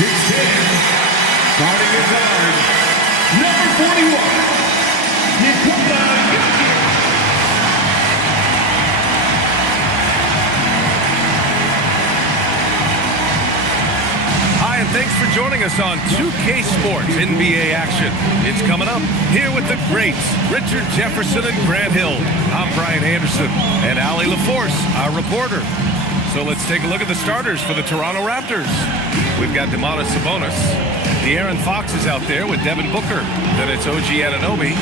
Starting at guard, number 41, Nikola Jokic. Hi, and thanks for joining us on 2K Sports NBA action. It's coming up here with the greats, Richard Jefferson and Grant Hill. I'm Brian Anderson, and Allie LaForce, our reporter. So let's take a look at the starters for the Toronto Raptors. We've got Domantas Sabonis. De'Aaron Fox is out there with Devin Booker. Then it's OG Anunoby.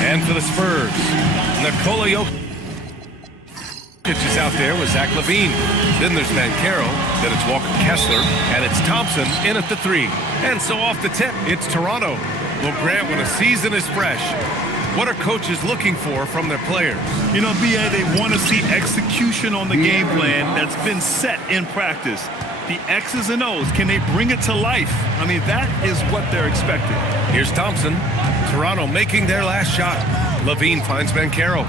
And for the Spurs, Nikola Jokic is out there with Zach LaVine. Then there's Banchero, then it's Walker Kessler, and it's Thompson in at the 3. And so off the tip, it's Toronto. Well, Grant, when a season is fresh, what are coaches looking for from their players? You know, B.A., they want to see execution on the game plan that's been set in practice. The X's and O's, can they bring it to life? I mean, that is what they're expecting. Here's Thompson. Toronto making their last shot. LaVine finds Banchero.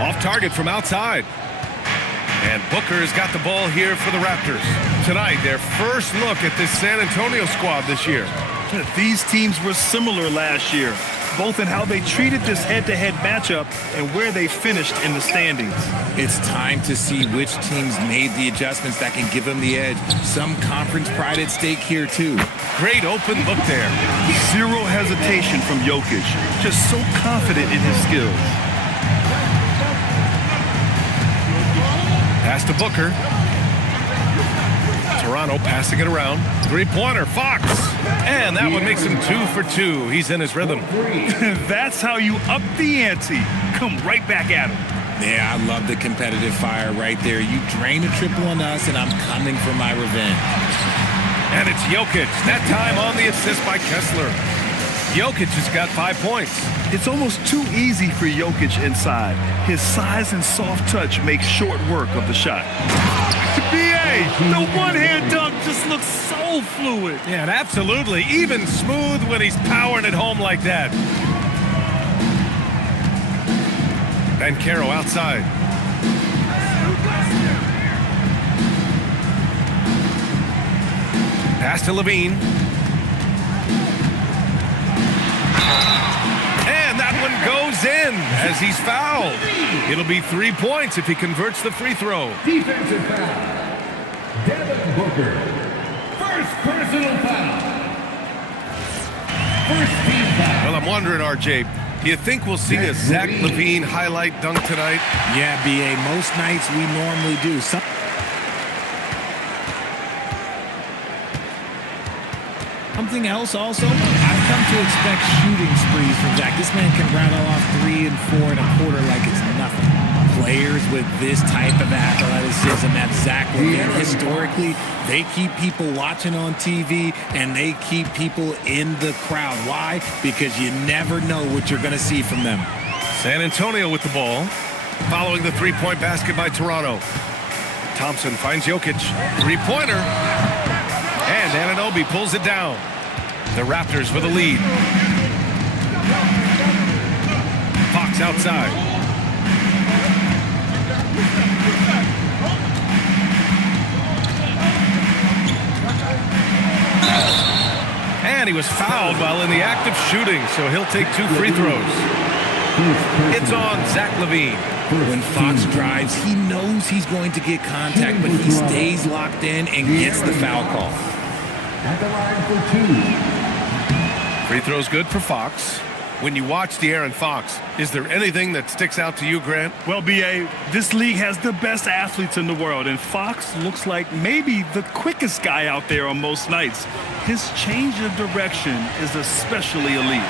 Off target from outside. And Booker's got the ball here for the Raptors. Tonight, their first look at this San Antonio squad this year. These teams were similar last year, both in how they treated this head-to-head matchup and where they finished in the standings. It's time to see which teams made the adjustments that can give them the edge. Some conference pride at stake here, too. Great open look there. Zero hesitation from Jokic. Just so confident in his skills. Pass to Booker. Toronto passing it around. Three-pointer, Fox. And that one makes him 2 for 2. He's in his rhythm. That's how you up the ante. Come right back at him. Yeah, I love the competitive fire right there. You drain a triple on us, and I'm coming for my revenge. And it's Jokic. That time on the assist by Kessler. Jokic has got 5 points. It's almost too easy for Jokic inside. His size and soft touch makes short work of the shot. B.A., the one-hand dunk just looks so fluid. Yeah, and absolutely. Even smooth when he's powering it home like that. Banchero outside. Pass to LaVine. And that one goes in as he's fouled. It'll be 3 points if he converts the free throw. Defensive foul. Devin Booker. First personal foul. First team foul. Well, I'm wondering, RJ, do you think we'll see a Zach LaVine highlight dunk tonight? Yeah, B.A., most nights we normally do. Something else also, I come to expect shooting sprees from Zach. This man can rattle off 3 and 4 and a quarter like it's nothing. Players with this type of athleticism at Zach LaVine, historically, they keep people watching on TV and they keep people in the crowd. Why? Because you never know what you're going to see from them. San Antonio with the ball, following the three-point basket by Toronto. Thompson finds Jokic, three-pointer, and Anunoby pulls it down. The Raptors with a lead. Fox outside. And he was fouled while in the act of shooting, so he'll take 2 free throws. It's on Zach LaVine. When Fox drives, he knows he's going to get contact, but he stays locked in and gets the foul call. At the line for 2. Free throw's good for Fox. When you watch De'Aaron Fox, is there anything that sticks out to you, Grant? Well, B.A., this league has the best athletes in the world, and Fox looks like maybe the quickest guy out there on most nights. His change of direction is especially elite.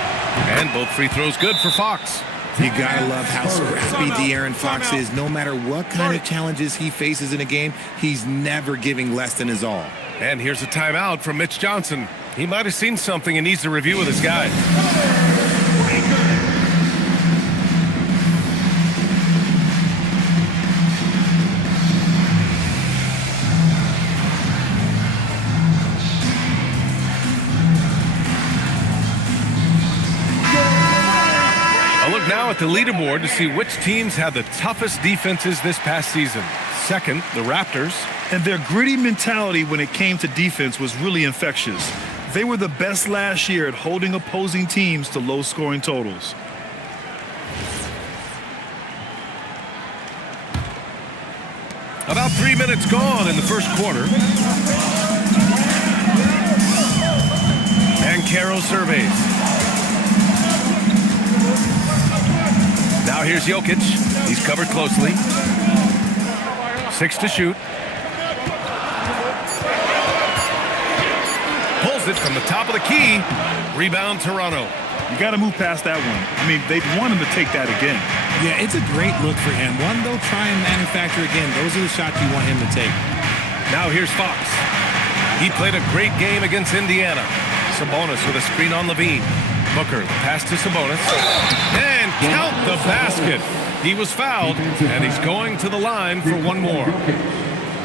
And both free throws good for Fox. You gotta love how scrappy De'Aaron Fox is. No matter what kind of challenges he faces in a game, he's never giving less than his all. And here's a timeout from Mitch Johnson. He might have seen something and needs to review with his guys. Now at the leaderboard to see which teams had the toughest defenses this past season. Second, the Raptors. And their gritty mentality when it came to defense was really infectious. They were the best last year at holding opposing teams to low-scoring totals. About 3 minutes gone in the first quarter. And Caro surveys. Now here's Jokic. He's covered closely. 6 to shoot. Pulls it from the top of the key. Rebound Toronto. You got to move past that one. I mean, they'd want him to take that again. Yeah, it's a great look for him. One they'll try and manufacture again. Those are the shots you want him to take. Now here's Fox. He played a great game against Indiana. Sabonis with a screen on LaVine. Booker, pass to Sabonis. And count the basket. He was fouled, and he's going to the line for one more.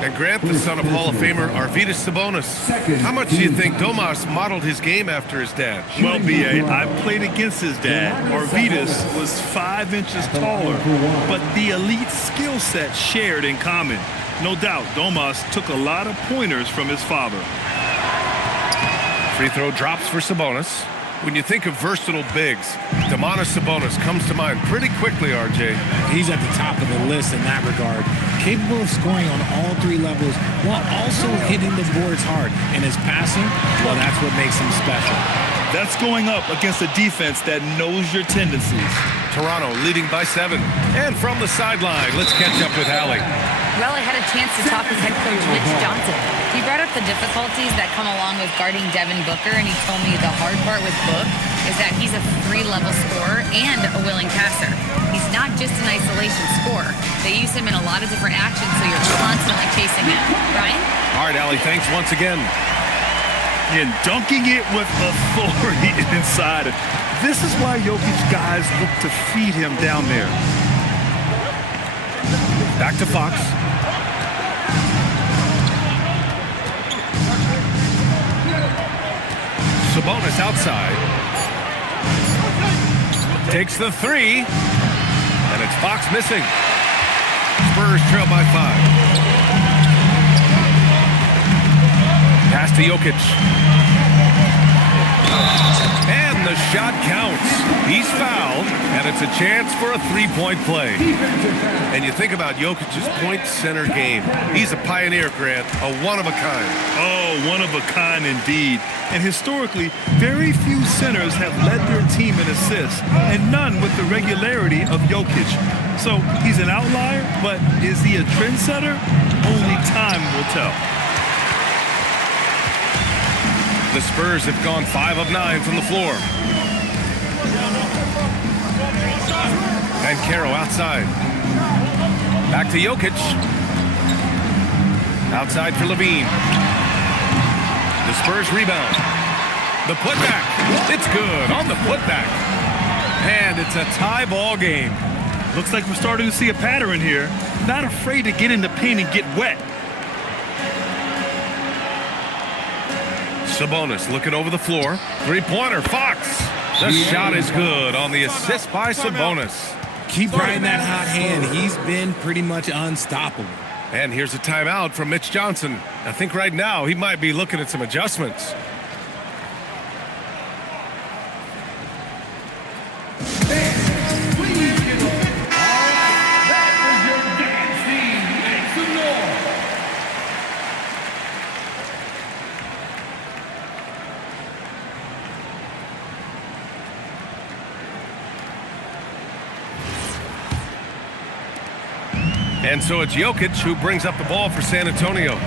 And Grant, the son of Hall of Famer Arvydas Sabonis. How much do you think Domas modeled his game after his dad? Well, B.A., I played against his dad. Arvydas was 5 inches taller, but the elite skill set shared in common. No doubt, Domas took a lot of pointers from his father. Free throw drops for Sabonis. When you think of versatile bigs, Domantas Sabonis comes to mind pretty quickly, RJ. He's at the top of the list in that regard. Capable of scoring on all 3 levels while also hitting the boards hard. And his passing, well, that's what makes him special. That's going up against a defense that knows your tendencies. Toronto leading by 7. And from the sideline, let's catch up with Allie. Well, I had a chance to talk with head coach Mitch Johnson. He brought up the difficulties that come along with guarding Devin Booker, and he told me the hard part with Book is that he's a 3-level scorer and a willing passer. He's not just an isolation scorer. They use him in a lot of different actions, so you're constantly chasing him. Brian? All right, Allie, thanks once again. And dunking it with authority inside. This is why Jokic guys look to feed him down there. Back to Fox. Sabonis outside. Takes the 3. And it's Fox missing. Spurs trail by 5. Pass to Jokic. And the shot counts. He's fouled, and it's a chance for a 3-point play. And you think about Jokic's point center game. He's a pioneer, Grant, a one-of-a-kind. Oh, one-of-a-kind indeed. And historically, very few centers have led their team in assists, and none with the regularity of Jokic. So he's an outlier, but is he a trendsetter? Only time will tell. The Spurs have gone 5 of 9 from the floor. And Caro outside. Back to Jokic. Outside for Levine. The Spurs rebound. The putback. It's good on the putback. And it's a tie ball game. Looks like we're starting to see a pattern here. Not afraid to get in the paint and get wet. Sabonis looking over the floor. Three-pointer, Fox. The shot is good on the assist by Sabonis. Keep riding that hot hand. He's been pretty much unstoppable. And here's a timeout from Mitch Johnson. I think right now he might be looking at some adjustments. And so it's Jokic who brings up the ball for San Antonio.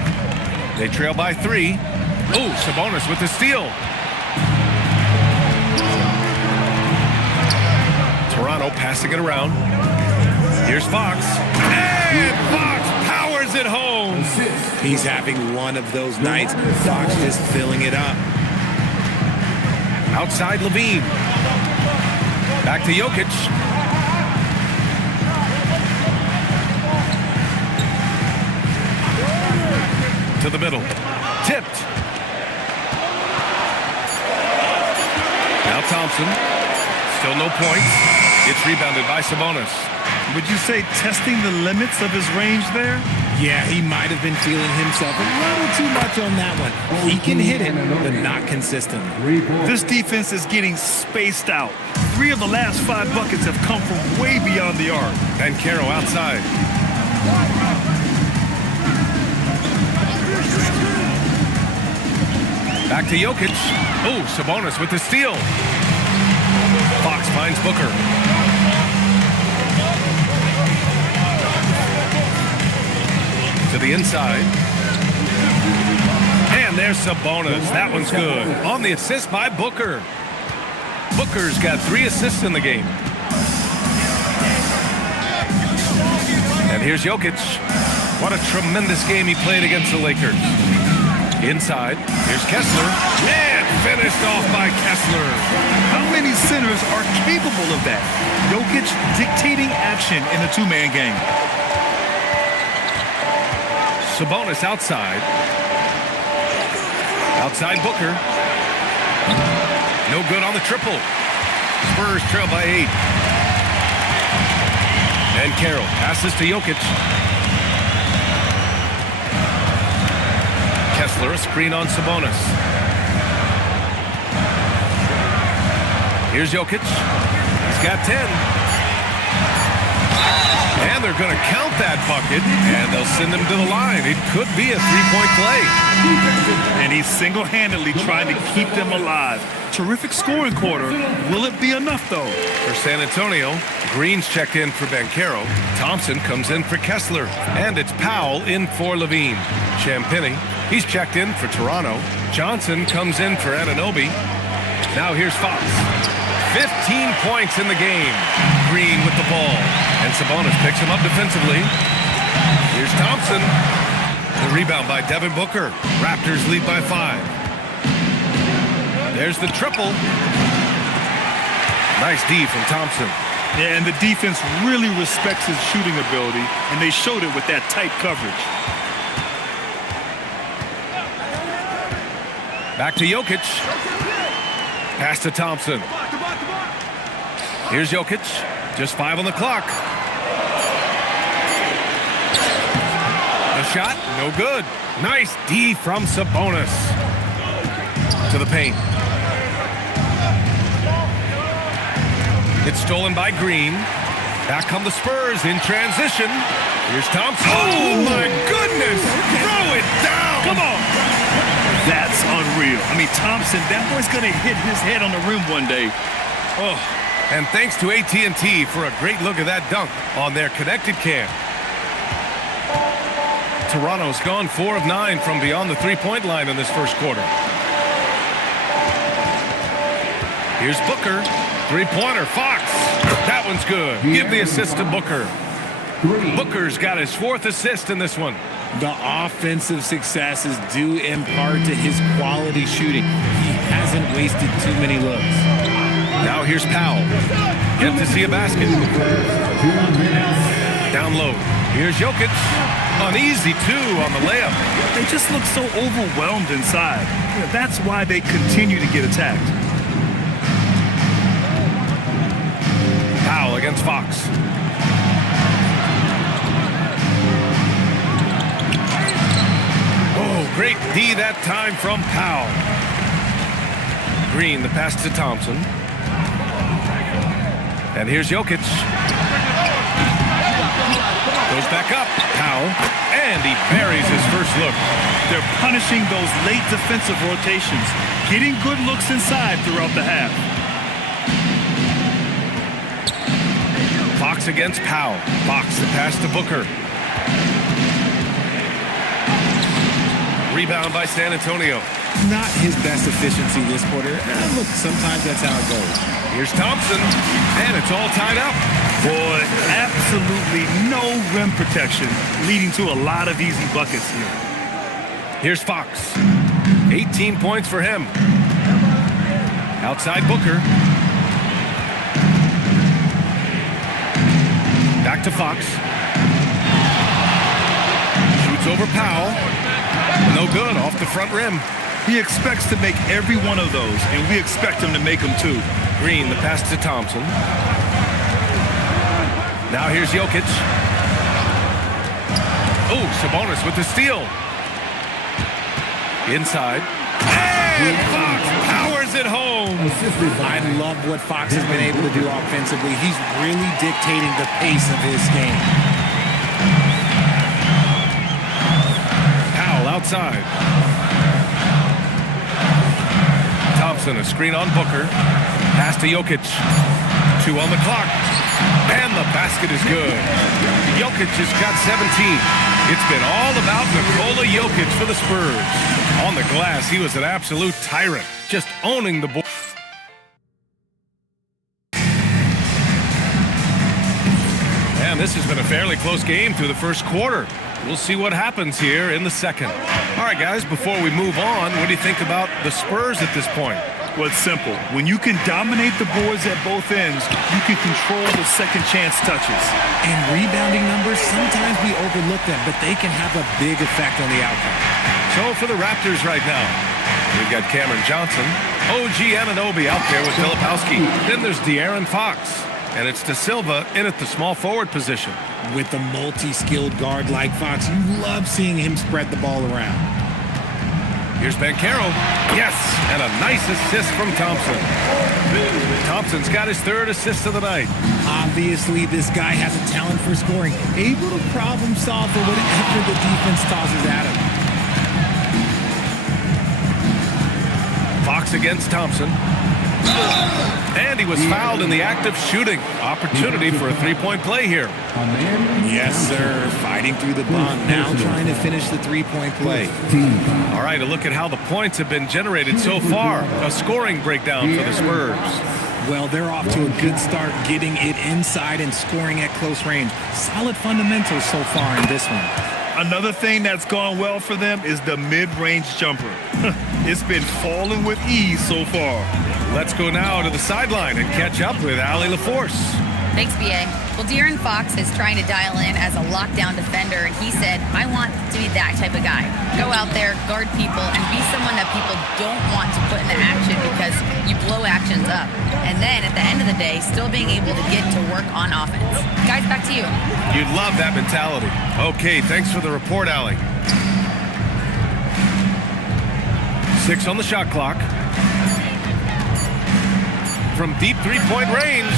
They trail by 3. Oh, Sabonis with the steal. Toronto passing it around. Here's Fox. And Fox powers it home. He's having one of those nights. Fox just filling it up. Outside Levine. Back to Jokic. To the middle. Tipped. Now Thompson. Still no points. It's rebounded by Sabonis. Would you say testing the limits of his range there? Yeah, he might have been feeling himself a little too much on that one. He can hit it, but not consistently. This defense is getting spaced out. 3 of the last 5 buckets have come from way beyond the arc. And Caro outside. Back to Jokic. Oh, Sabonis with the steal. Fox finds Booker. To the inside. And there's Sabonis. That one's good. On the assist by Booker. Booker's got 3 assists in the game. And here's Jokic. What a tremendous game he played against the Lakers. Inside, here's Kessler, and finished off by Kessler. How many centers are capable of that? Jokic dictating action in the 2-man game. Sabonis outside. Outside Booker. No good on the triple. Spurs trail by 8. And Caro passes to Jokic. Kessler, a screen on Sabonis. Here's Jokic. He's got 10. And they're going to count that bucket, and they'll send him to the line. It could be a 3-point play. And he's single-handedly trying to keep them alive. Terrific scoring quarter. Will it be enough, though? For San Antonio, Green's checked in for Banchero. Thompson comes in for Kessler. And it's Powell in for Levine. Champagnie, he's checked in for Toronto. Johnson comes in for Anunoby. Now here's Fox. 15 points in the game. Green with the ball. And Sabonis picks him up defensively. Here's Thompson. The rebound by Devin Booker. Raptors lead by 5. There's the triple. Nice D from Thompson. Yeah, and the defense really respects his shooting ability, and they showed it with that tight coverage. Back to Jokic. Pass to Thompson. Here's Jokic. Just 5 on the clock. The shot, no good. Nice D from Sabonis. To the paint. It's stolen by Green. Back come the Spurs in transition. Here's Thompson. Oh, my goodness. Throw it down. Come on. That's unreal. I mean, Thompson, that boy's going to hit his head on the rim one day. Oh. And thanks to AT&T for a great look at that dunk on their connected cam. Toronto's gone 4 of 9 from beyond the 3-point line in this first quarter. Here's Booker. Three-pointer, Fox. That one's good. Give the assist to Booker. Booker's got his 4th assist in this one. The offensive success is due in part to his quality shooting. He hasn't wasted too many looks. Now here's Powell. Yet to see a basket. Down low. Here's Jokic. An easy 2 on the layup. They just look so overwhelmed inside. That's why they continue to get attacked. Powell against Fox. Oh, great D that time from Powell. Green, the pass to Thompson. And here's Jokic. Goes back up. Powell. And he buries his first look. They're punishing those late defensive rotations, getting good looks inside throughout the half. Fox against Powell. Fox, the pass to Booker. Rebound by San Antonio. Not his best efficiency this quarter. Look, sometimes that's how it goes. Here's Thompson, and it's all tied up. Boy, absolutely no rim protection, leading to a lot of easy buckets here. Here's Fox. 18 points for him. Outside Booker. Back to Fox. Shoots over Powell. No good, off the front rim. He expects to make every one of those, and we expect him to make them too. Green, the pass to Thompson. Now here's Jokic. Oh, Sabonis with the steal. Inside. And Fox powers it home. I love what Fox has been able to do offensively. He's really dictating the pace of his game. Powell outside. Thompson, a screen on Booker. Pass to Jokic. 2 on the clock. And the basket is good. Jokic has got 17. It's been all about Nikola Jokic for the Spurs. On the glass, he was an absolute tyrant, just owning the ball. And this has been a fairly close game through the first quarter. We'll see what happens here in the second. All right, guys, before we move on, what do you think about the Spurs at this point? Well, it's simple. When you can dominate the boards at both ends, you can control the second chance touches. And rebounding numbers, sometimes we overlook them, but they can have a big effect on the outcome. So for the Raptors right now, we've got Cameron Johnson, OG Anunoby out there with Filipowski. Then there's De'Aaron Fox, and it's De Silva in at the small forward position. With a multi-skilled guard like Fox, you love seeing him spread the ball around. Here's Banchero. Yes, and a nice assist from Thompson. Thompson's got his 3rd assist of the night. Obviously, this guy has a talent for scoring, able to problem solve for whatever the defense tosses at him. Fox against Thompson. And he was fouled in the act of shooting. Opportunity for a 3-point play here. Yes, sir. Fighting through the bump. Now trying to finish the 3-point play. All right, a look at how the points have been generated so far. A scoring breakdown for the Spurs. Well, they're off to a good start getting it inside and scoring at close range. Solid fundamentals so far in this one. Another thing that's gone well for them is the mid-range jumper. It's been falling with ease so far. Let's go now to the sideline and catch up with Allie LaForce. Thanks, B.A. Well, De'Aaron Fox is trying to dial in as a lockdown defender, and he said, I want to be that type of guy. Go out there, guard people, and be someone that people don't want to put into action because you blow actions up. And then at the end of the day, still being able to get to work on offense. Guys, back to you. You'd love that mentality. Okay, thanks for the report, Allie. 6 on the shot clock. From deep 3-point range,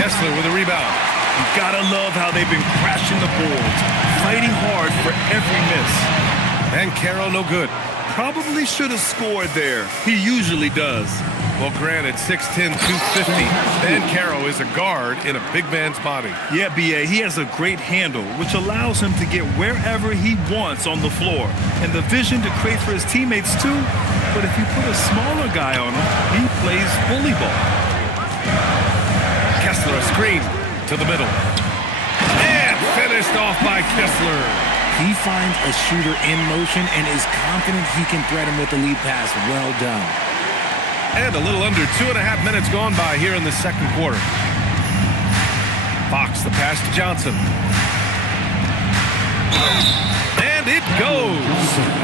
Kessler with a rebound. You gotta love how they've been crashing the boards, fighting hard for every miss. And Caro no good. Probably should have scored there. He usually does. Well, granted, 6'10", 250. Dan Caro is a guard in a big man's body. Yeah, B.A., he has a great handle, which allows him to get wherever he wants on the floor. And the vision to create for his teammates, too, But if you put a smaller guy on him, he plays bully ball. Kessler, a screen to the middle. And finished off by Kessler. He finds a shooter in motion and is confident he can thread him with the lead pass. Well done. And a little under 2.5 minutes gone by here in the second quarter. Fox, the pass to Johnson. And it goes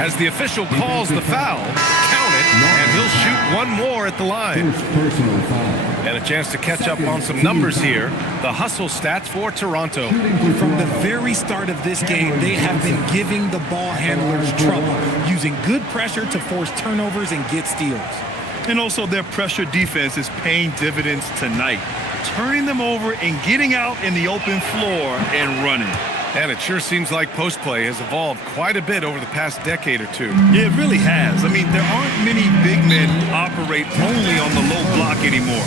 as the official calls the foul. Count it, and he'll shoot one more at the line. First personal foul. And a chance to catch up on some numbers here. The hustle stats for Toronto. From the very start of this game, they have been giving the ball handlers trouble, using good pressure to force turnovers and get steals. And also their pressure defense is paying dividends tonight, turning them over and getting out in the open floor and running. And it sure seems like post play has evolved quite a bit over the past decade or two. Yeah, it really has. I mean, there aren't many big men who operate only on the low block anymore.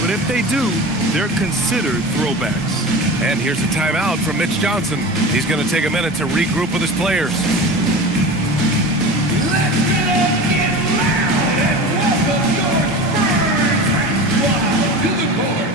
But if they do, they're considered throwbacks. And here's a timeout from Mitch Johnson. He's going to take a minute to regroup with his players. Let's get up, get loud, and welcome your Spurs fans to the court.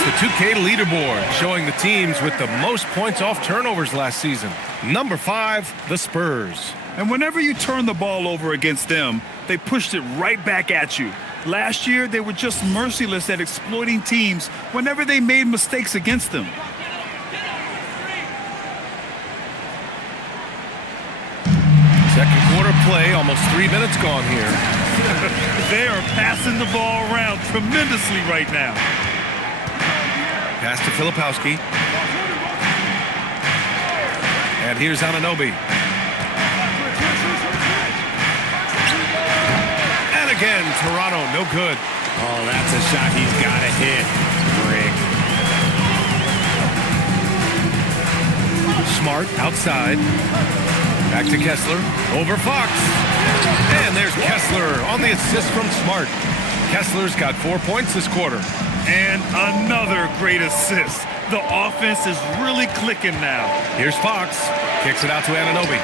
The 2K leaderboard showing the teams with the most points off turnovers last season. Number 5, the Spurs. And whenever you turn the ball over against them, they pushed it right back at you. Last year, they were just merciless at exploiting teams whenever they made mistakes against them. Second quarter play, almost 3 minutes gone here. They are passing the ball around tremendously right now. Pass to Filipowski. And here's Anunoby. And again, Toronto, no good. Oh, that's a shot he's got to hit. Brick. Smart outside. Back to Kessler. Over Fox. And there's Kessler on the assist from Smart. Kessler's got 4 points this quarter. And another great assist. The offense is really clicking now. Here's Fox. Kicks it out to Anunoby.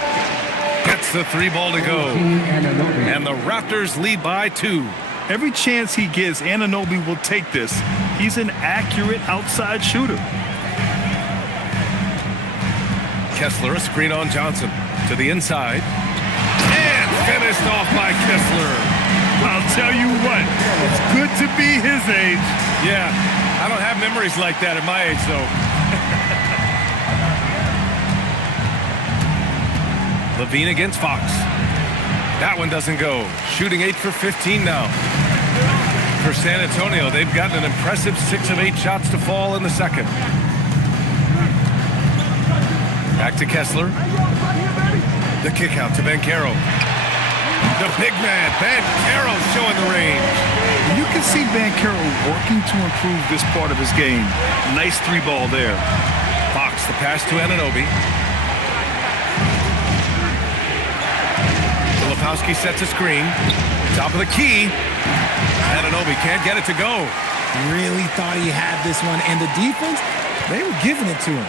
Gets the 3 ball to go. And the Raptors lead by 2. Every chance he gets, Anunoby will take this. He's an accurate outside shooter. Kessler, a screen on Johnson. To the inside. And finished off by Kessler. I'll tell you what, it's good to be his age. Yeah, I don't have memories like that at my age, though. Levine against Fox. That one doesn't go. Shooting 8 for 15 now. For San Antonio, they've gotten an impressive 6 of 8 shots to fall in the second. Back to Kessler. The kick out to Banchero. The big man, Banchero, showing the range. You can see Banchero working to improve this part of his game. Nice 3 ball there. Fox, the pass to Anunoby. Filipowski sets a screen. Top of the key. Anunoby can't get it to go. Really thought he had this one, and the defense, they were giving it to him.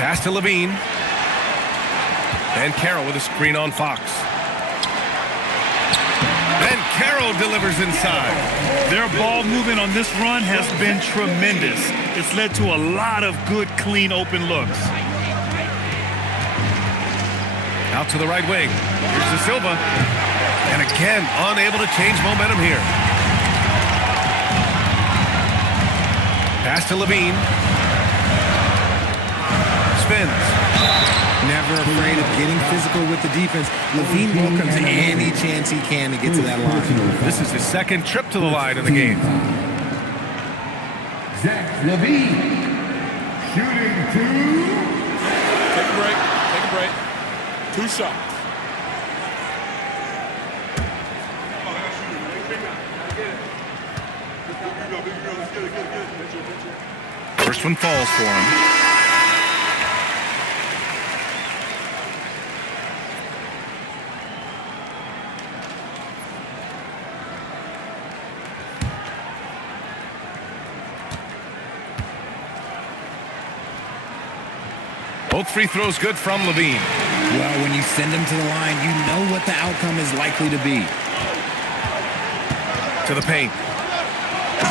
Pass to Levine. Banchero with a screen on Fox. Banchero delivers inside. Their ball movement on this run has been tremendous. It's led to a lot of good, clean, open looks. Out to the right wing. Here's De Silva. And again, unable to change momentum here. Pass to Levine. Spins. Never afraid of getting physical with the defense. Levine welcomes any chance he can to get to that line. This is his second trip to the line in the game. Zach Levine. Shooting two. Take a break. Take a break. 2 shots. First one falls for him. Both free throws good from Levine. Well, when you send him to the line, you know what the outcome is likely to be. To the paint.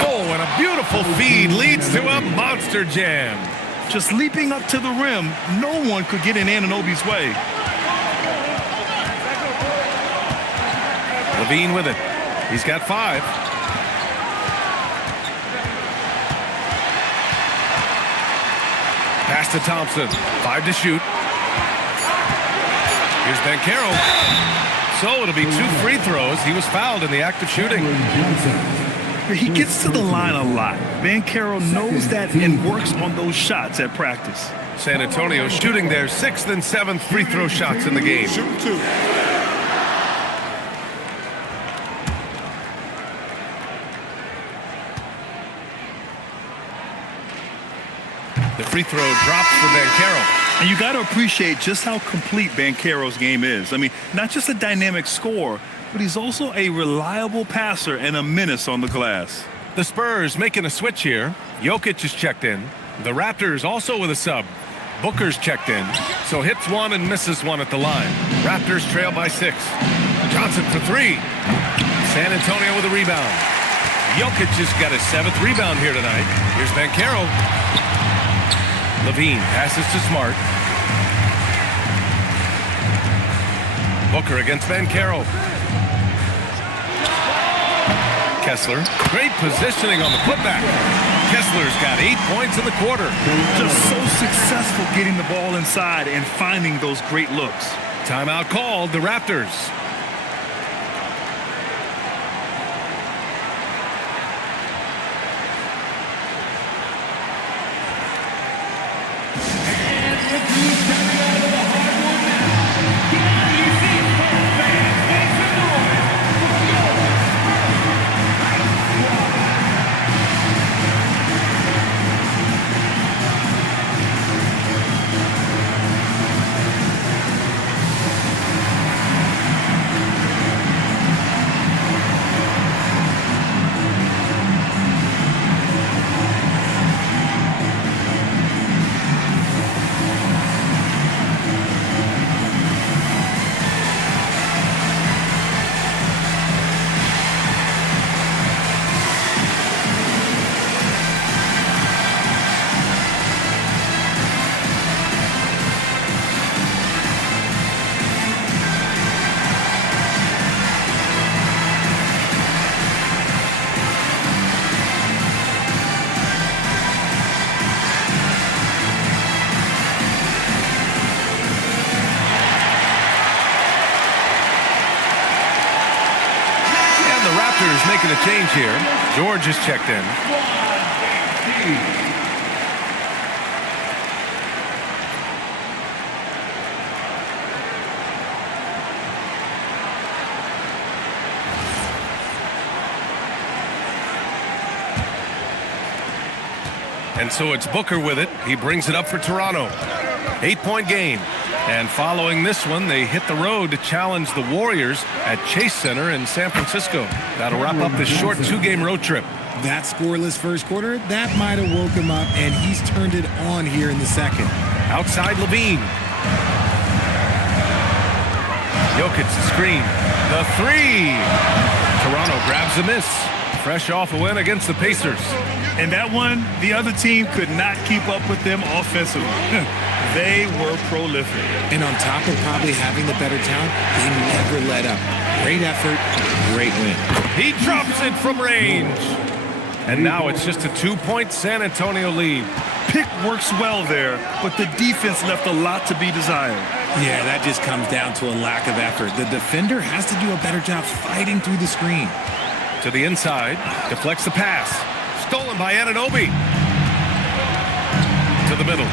Oh, and a beautiful feed leads to a monster jam. Just leaping up to the rim, no one could get in Anunoby's way. Levine with it. He's got 5. Pass to Thompson. 5 to shoot. Here's Banchero. So it'll be 2 free throws. He was fouled in the act of shooting. He gets to the line a lot. Banchero knows that and works on those shots at practice. San Antonio shooting their 6th and 7th free throw shots in the game. Shooting 2. The free throw drops for Banchero. And you got to appreciate just how complete Banchero's game is. I mean, not just a dynamic scorer, but he's also a reliable passer and a menace on the glass. The Spurs making a switch here. Jokic is checked in. The Raptors also with a sub. Booker's checked in. So hits 1 and misses 1 at the line. Raptors trail by 6. Johnson for 3. San Antonio with a rebound. Jokic has got his 7th rebound here tonight. Here's Banchero. Levine passes to Smart. Booker against Banchero. Kessler. Great positioning on the putback. Kessler's got 8 points in the quarter. Just so successful getting the ball inside and finding those great looks. Timeout called, the Raptors. Making a change here. George is checked in. And so it's Booker with it. He brings it up for Toronto. 8-point game. And following this one, they hit the road to challenge the Warriors at Chase Center in San Francisco. That'll wrap up this short 2-game road trip. That scoreless first quarter, that might have woke him up, and he's turned it on here in the second. Outside Levine. Jokic the screen. The 3. Toronto grabs the miss. Fresh off a win against the Pacers. And that one, the other team could not keep up with them offensively. They were prolific. And on top of probably having the better talent, they never let up. Great effort, great win. He drops it from range. And now it's just a 2-point San Antonio lead. Pick works well there, but the defense left a lot to be desired. Yeah, that just comes down to a lack of effort. The defender has to do a better job fighting through the screen. To the inside, deflects the pass. Stolen by Anunoby. To the middle.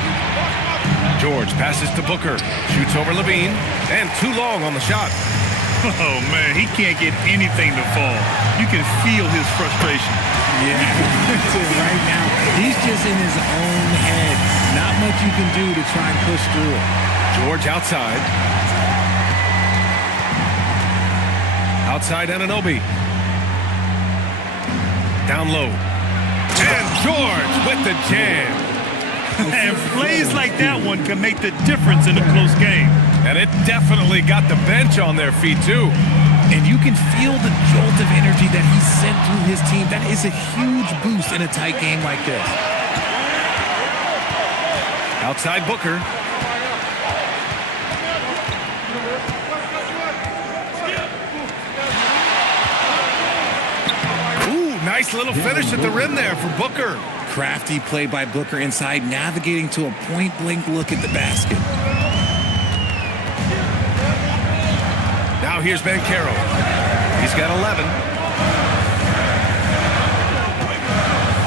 George passes to Booker. Shoots over Levine. And too long on the shot. Oh, man, he can't get anything to fall. You can feel his frustration. Yeah, right now, he's just in his own head. Not much you can do to try and push through it. George outside. Outside Anunoby. Down low. And George with the jam. And plays like that one can make the difference in a close game. And it definitely got the bench on their feet, too. And you can feel the jolt of energy that he sent through his team. That is a huge boost in a tight game like this. Outside Booker. Ooh, nice little finish at the rim there for Booker. Crafty play by Booker inside, navigating to a point-blank look at the basket. Now here's Banchero. He's got 11.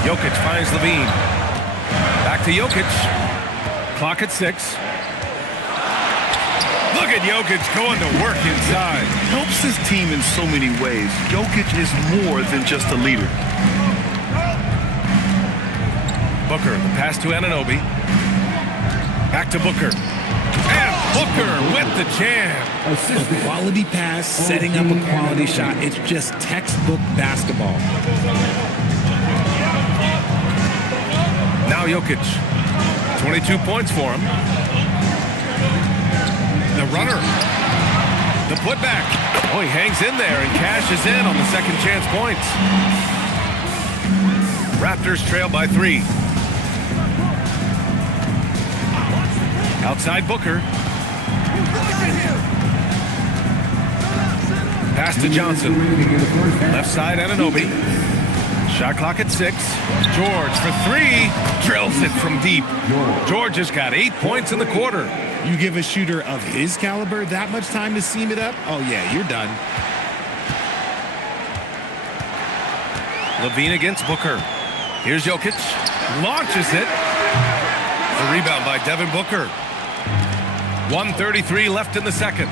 Jokic finds Levine. Back to Jokic. Clock at 6. Look at Jokic going to work inside. Helps his team in so many ways. Jokic is more than just a leader. Booker, the pass to Anunoby. Back to Booker. And Booker with the jam. A quality pass, setting up a quality shot. It's just textbook basketball. Now Jokic. 22 points for him. The runner. The putback. Oh, he hangs in there and cashes in on the second chance points. Raptors trail by 3. Outside Booker. Pass to Johnson. Left side Anunoby. Shot clock at 6. George for 3. Drills it from deep. George has got 8 points in the quarter. You give a shooter of his caliber that much time to seam it up? Oh, yeah, you're done. Levine against Booker. Here's Jokic. Launches it. The rebound by Devin Booker. 1:33 left in the second.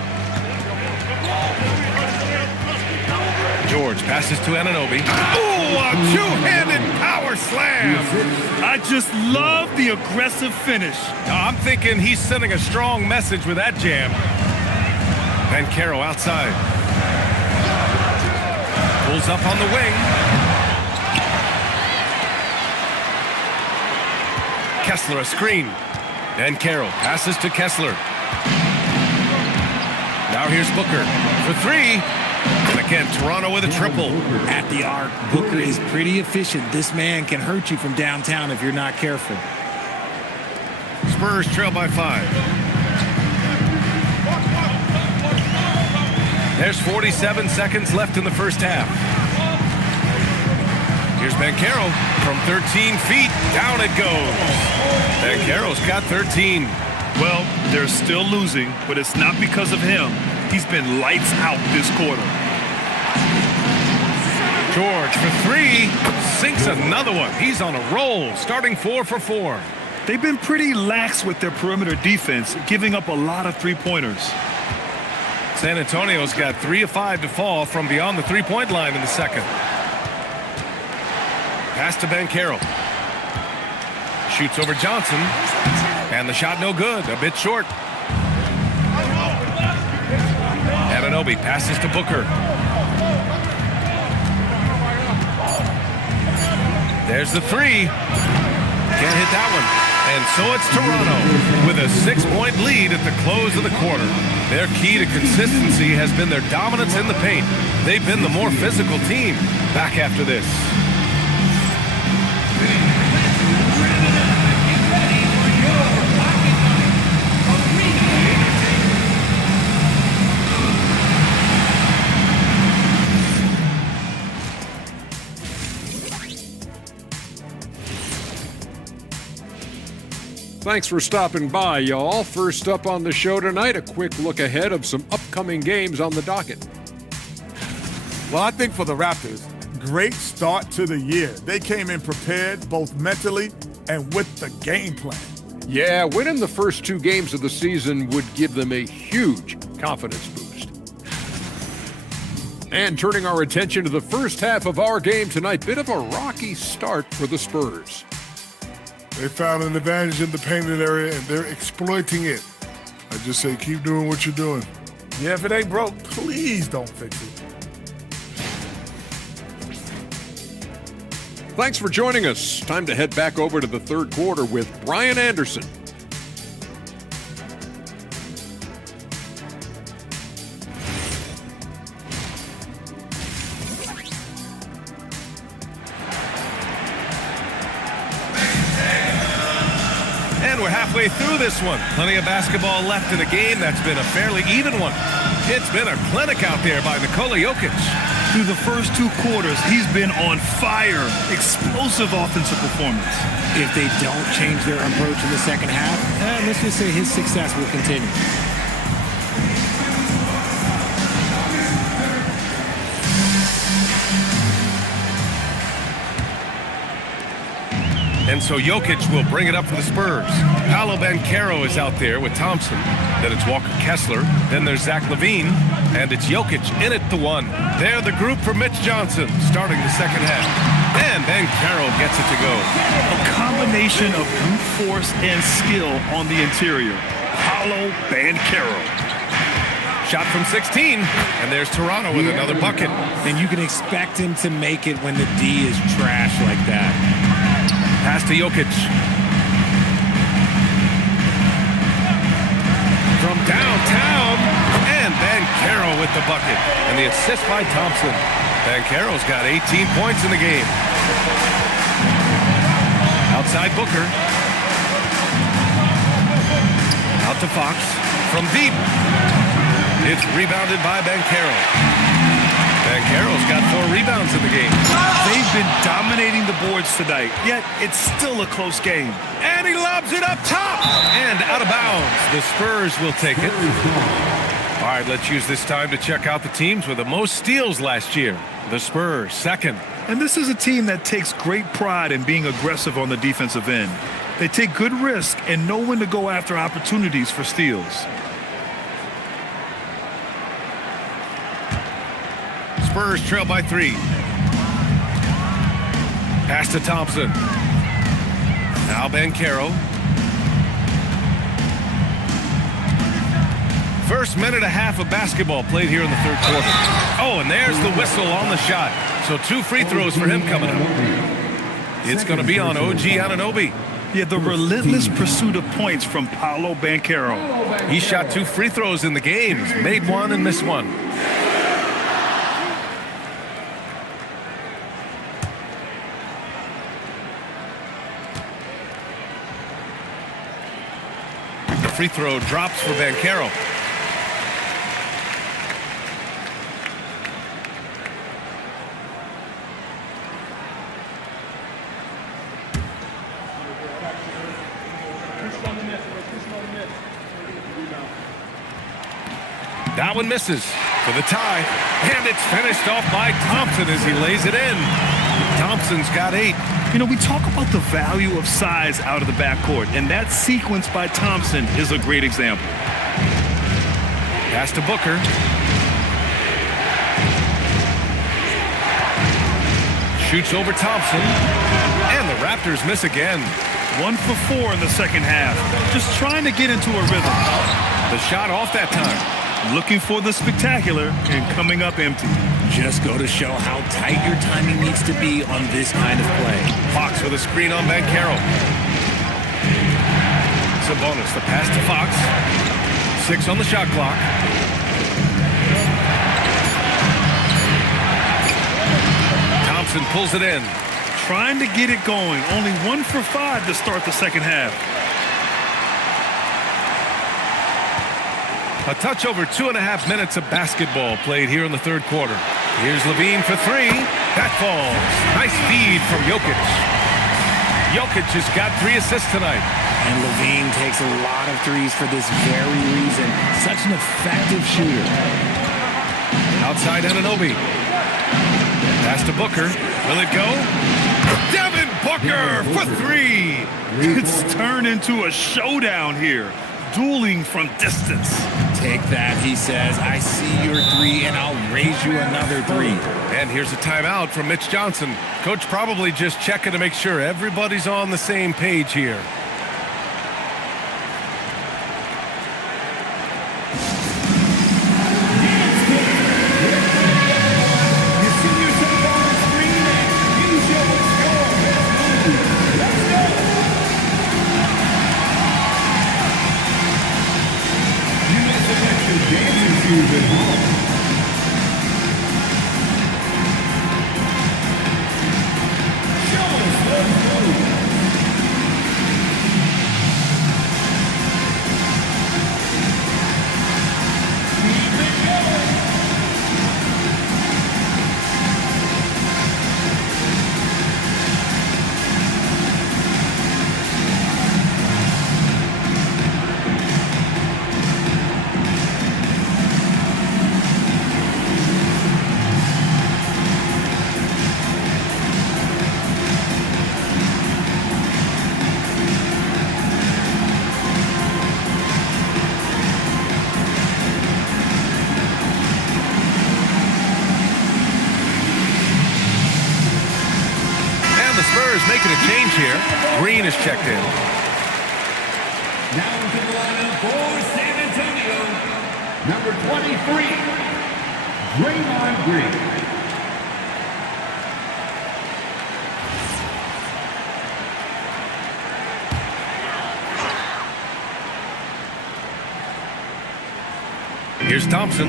George passes to Anunoby. Ooh, a two-handed power slam. I just love the aggressive finish. I'm thinking he's sending a strong message with that jam. Banchero outside. Pulls up on the wing. Kessler a screen. Banchero passes to Kessler. Now here's Booker for 3. And again, Toronto with a triple. At the arc, Booker is pretty efficient. This man can hurt you from downtown if you're not careful. Spurs trail by 5. There's 47 seconds left in the first half. Here's Banchero from 13 feet. Down it goes. Banchero's got 13. Well, they're still losing, but it's not because of him. He's been lights out this quarter. George for 3. Sinks another one. He's on a roll, starting 4 for 4. They've been pretty lax with their perimeter defense, giving up a lot of three-pointers. San Antonio's got 3 of 5 to fall from beyond the three-point line in the second. Pass to Banchero. Shoots over Johnson. And the shot no good. A bit short. Anunoby passes to Booker. There's the 3. Can't hit that one. And so it's Toronto with a 6-point lead at the close of the quarter. Their key to consistency has been their dominance in the paint. They've been the more physical team. Back after this. Thanks for stopping by, y'all. First up on the show tonight, a quick look ahead of some upcoming games on the docket. Well, I think for the Raptors, great start to the year. They came in prepared both mentally and with the game plan. Yeah, winning the first 2 games of the season would give them a huge confidence boost. And turning our attention to the first half of our game tonight, bit of a rocky start for the Spurs. They found an advantage in the painted area, and they're exploiting it. I just say keep doing what you're doing. Yeah, if it ain't broke, please don't fix it. Thanks for joining us. Time to head back over to the third quarter with Brian Anderson. And we're halfway through this one. Plenty of basketball left in a game that's been a fairly even one. It's been a clinic out there by Nikola Jokic. Through the first 2 quarters, he's been on fire. Explosive offensive performance. If they don't change their approach in the second half, let's just say his success will continue. And so Jokic will bring it up for the Spurs. Paolo Banchero is out there with Thompson. Then it's Walker Kessler. Then there's Zach LaVine. And it's Jokic in at the 1. They're the group for Mitch Johnson starting the second half. And Banchero gets it to go. A combination of brute force and skill on the interior. Paolo Banchero. Shot from 16. And there's Toronto with another bucket. And you can expect him to make it when the D is trash like that. Pass to Jokic. From downtown, and Banchero with the bucket. And the assist by Thompson. Banchero's got 18 points in the game. Outside Booker. Out to Fox. From deep. It's rebounded by Banchero. Banchero's got 4 rebounds in the game. They've been dominating the boards tonight, yet it's still a close game. And he lobs it up top and out of bounds. The Spurs will take it. All right, let's use this time to check out the teams with the most steals last year. The Spurs, second. And this is a team that takes great pride in being aggressive on the defensive end. They take good risk and know when to go after opportunities for steals. Spurs trail by 3. Pass to Thompson. Now Banchero. First minute and a half of basketball played here in the third quarter. Oh, and there's the whistle on the shot. So 2 free throws for him coming up. It's going to be on OG Anunoby. Yeah, the relentless pursuit of points from Paolo Banchero. He shot 2 free throws in the game. Made 1 and missed 1. Free throw drops for Banchero. That one misses for the tie, and it's finished off by Thompson as he lays it in. Thompson's got 8. You know, we talk about the value of size out of the backcourt, and that sequence by Thompson is a great example. Pass to Booker. Shoots over Thompson, and the Raptors miss again. 1 for 4 in the second half. Just trying to get into a rhythm. The shot off that time. Looking for the spectacular and coming up empty. Just go to show how tight your timing needs to be on this kind of play. Fox with a screen on Banchero. Sabonis, the pass to Fox. 6 on the shot clock. Thompson pulls it in. Trying to get it going. Only 1 for 5 to start the second half. A touch over 2.5 minutes of basketball played here in the third quarter. Here's LaVine for 3. That falls. Nice feed from Jokic. Jokic has got 3 assists tonight. And Levine takes a lot of threes for this very reason. Such an effective shooter. Outside Anunoby. Pass to Booker. Will it go? Devin Booker for three. It's turned into a showdown here. Dueling from distance. Take that, he says. I see your three, and I'll raise you another three. And here's a timeout from Mitch Johnson. Coach probably just checking to make sure everybody's on the same page here. Spurs making a change here. Green is checked in. Now into the lineup for San Antonio, number 23, Draymond Green. Here's Thompson.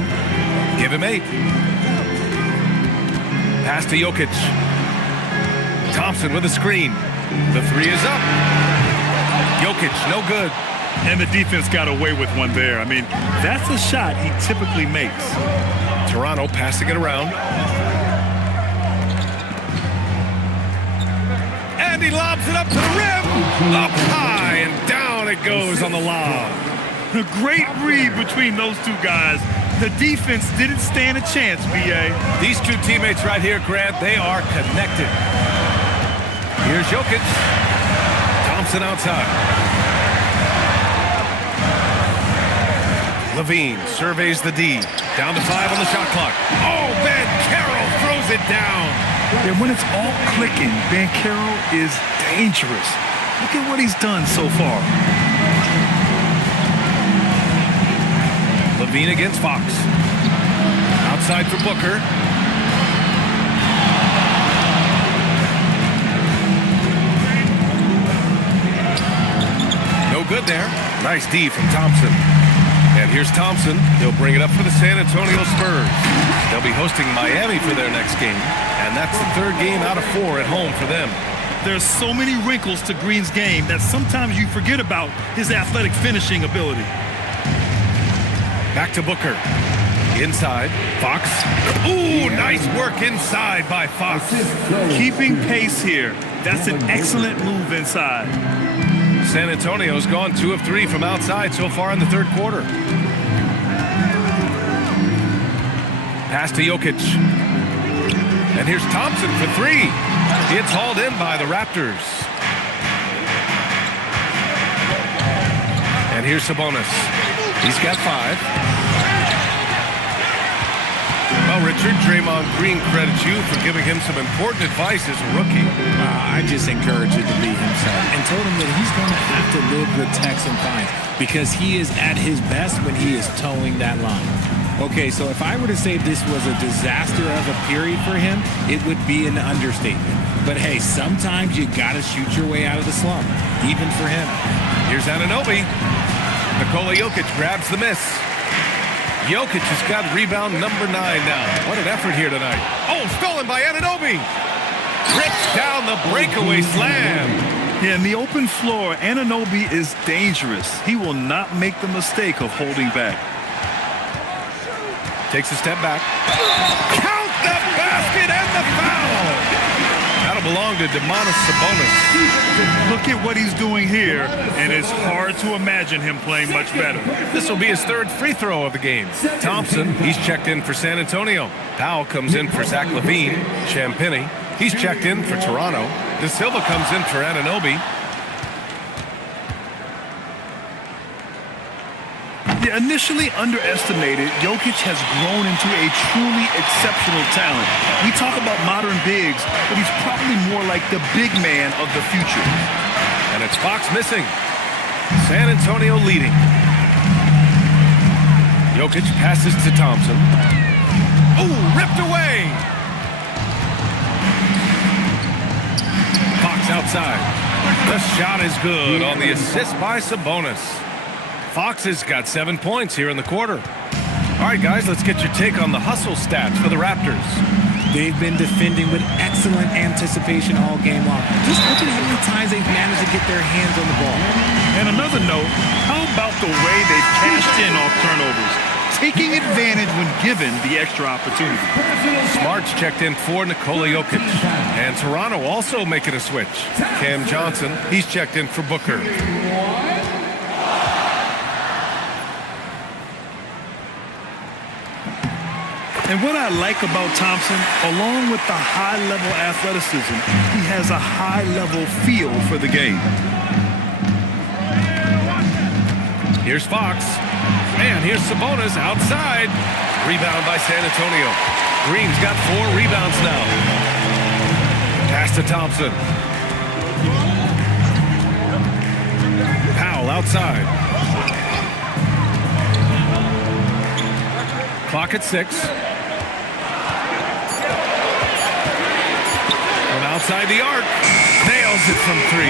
Give him 8. Pass to Jokic. Thompson with a screen. The 3 is up. Jokic, no good. And the defense got away with one there. I mean, that's a shot he typically makes. Toronto passing it around. And he lobs it up to the rim. Up high and down it goes on the lob. A great read between those two guys. The defense didn't stand a chance, B.A. These two teammates right here, Grant, they are connected. Here's Jokic. Thompson outside. Levine surveys the D. Down to 5 on the shot clock. Oh, Ben Carroll throws it down. And when it's all clicking, Ben Carroll is dangerous. Look at what he's done so far. Levine against Fox. Outside for Booker. No good there. Nice D from Thompson. And here's Thompson. He'll bring it up for the San Antonio Spurs. They'll be hosting Miami for their next game. And that's the 3rd game out of 4 at home for them. There's so many wrinkles to Green's game that sometimes you forget about his athletic finishing ability. Back to Booker. Inside. Fox. Ooh, nice work inside by Fox. Keeping pace here. That's an excellent move inside. San Antonio's gone 2 of 3 from outside so far in the 3rd quarter. Pass to Jokic. And here's Thompson for 3. It's hauled in by the Raptors. And here's Sabonis. He's got 5. Well, Richard, Draymond Green credits you for giving him some important advice as a rookie. I just encouraged him to be himself and told him that he's going to have to live with Texan fines because he is at his best when he is towing that line. Okay, so if I were to say this was a disaster of a period for him, it would be an understatement. But hey, sometimes you got to shoot your way out of the slump, even for him. Here's Anunoby. Nikola Jokic grabs the miss. Jokic has got rebound number 9 now. What an effort here tonight. Oh, stolen by Anunoby. Rips down the breakaway slam. Yeah, in the open floor, Anunoby is dangerous. He will not make the mistake of holding back. Takes a step back. Count the basket and the foul. That'll belong to Domantas Sabonis. Look at what he's doing here, and it's hard to imagine him playing much better. This will be his third free throw of the game. Thompson, he's checked in for San Antonio. Powell comes in for Zach LaVine. Champagnie, he's checked in for Toronto. De Silva comes in for Anunoby. Yeah, initially underestimated, Jokic has grown into a truly exceptional talent. We talk about modern bigs, but he's probably more like the big man of the future. And it's Fox missing. San Antonio leading. Jokic passes to Thompson. Oh, ripped away. Fox outside. The shot is good on the assist by Sabonis. Fox has got 7 points here in the quarter. All right, guys, let's get your take on the hustle stats for the Raptors. They've been defending with excellent anticipation all game long. Just look at how many times they've managed to get their hands on the ball. And another note, how about the way they've cashed in off turnovers, taking advantage when given the extra opportunity. Smart's checked in for Nikola Jokic. And Toronto also making a switch. Cam Johnson, he's checked in for Booker. And what I like about Thompson, along with the high-level athleticism, he has a high-level feel for the game. Here's Fox. And here's Sabonis outside. Rebound by San Antonio. Green's got 4 rebounds now. Pass to Thompson. Powell outside. Clock at 6. From outside the arc. Nails it from 3.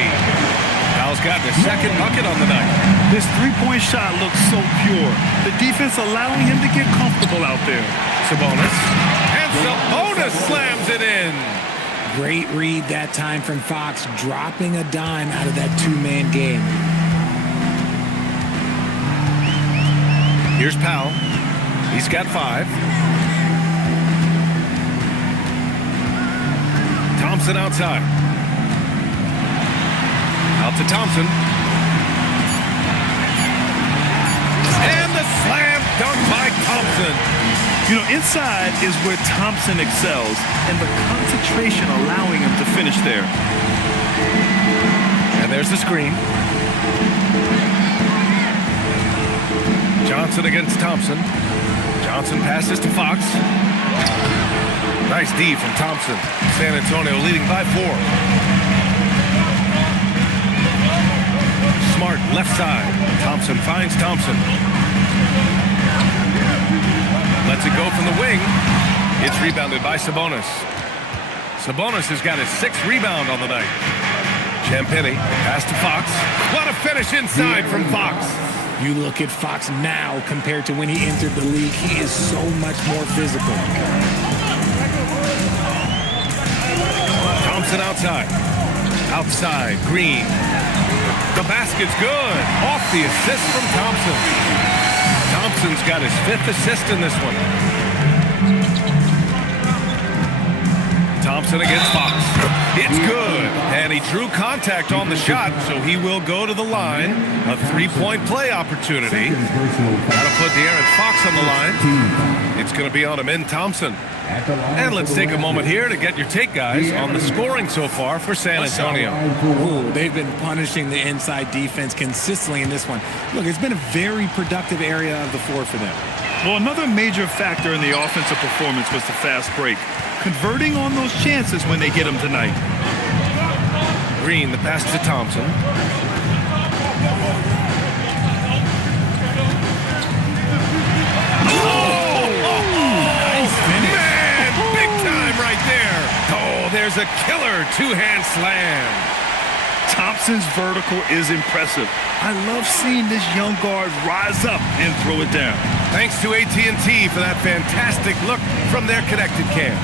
Powell's got the second bucket on the night. This three-point shot looks so pure. The defense allowing him to get comfortable out there. Sabonis. And Sabonis slams it in. Great read that time from Fox, dropping a dime out of that two-man game. Here's Powell. He's got 5. Thompson outside. Out to Thompson. And the slam dunk by Thompson. You know, inside is where Thompson excels, and the concentration allowing him to finish there. And there's the screen. Johnson against Thompson. Johnson passes to Fox. Nice D from Thompson. San Antonio leading by 4. Smart left side. Thompson finds Thompson. Lets it go from the wing. It's rebounded by Sabonis. Sabonis has got his 6th rebound on the night. Champagnie pass to Fox. What a finish inside from Fox. You look at Fox now compared to when he entered the league, he is so much more physical. Thompson outside. Outside, Green. The basket's good. Off the assist from Thompson. Thompson's got his 5th assist in this one. Thompson against Fox. It's good. And he drew contact on the shot, so he will go to the line. A 3-point play opportunity. That'll put De'Aaron Fox on the line. It's going to be on Amin Thompson. And let's take a moment here to get your take, guys, on the scoring so far for San Antonio. Ooh, they've been punishing the inside defense consistently in this one. Look, it's been a very productive area of the floor for them. Well, another major factor in the offensive performance was the fast break. Converting on those chances when they get them tonight. Green, the pass to Thompson. There's a killer 2-hand slam. Thompson's vertical is impressive. I love seeing this young guard rise up and throw it down. Thanks to AT&T for that fantastic look from their connected cam.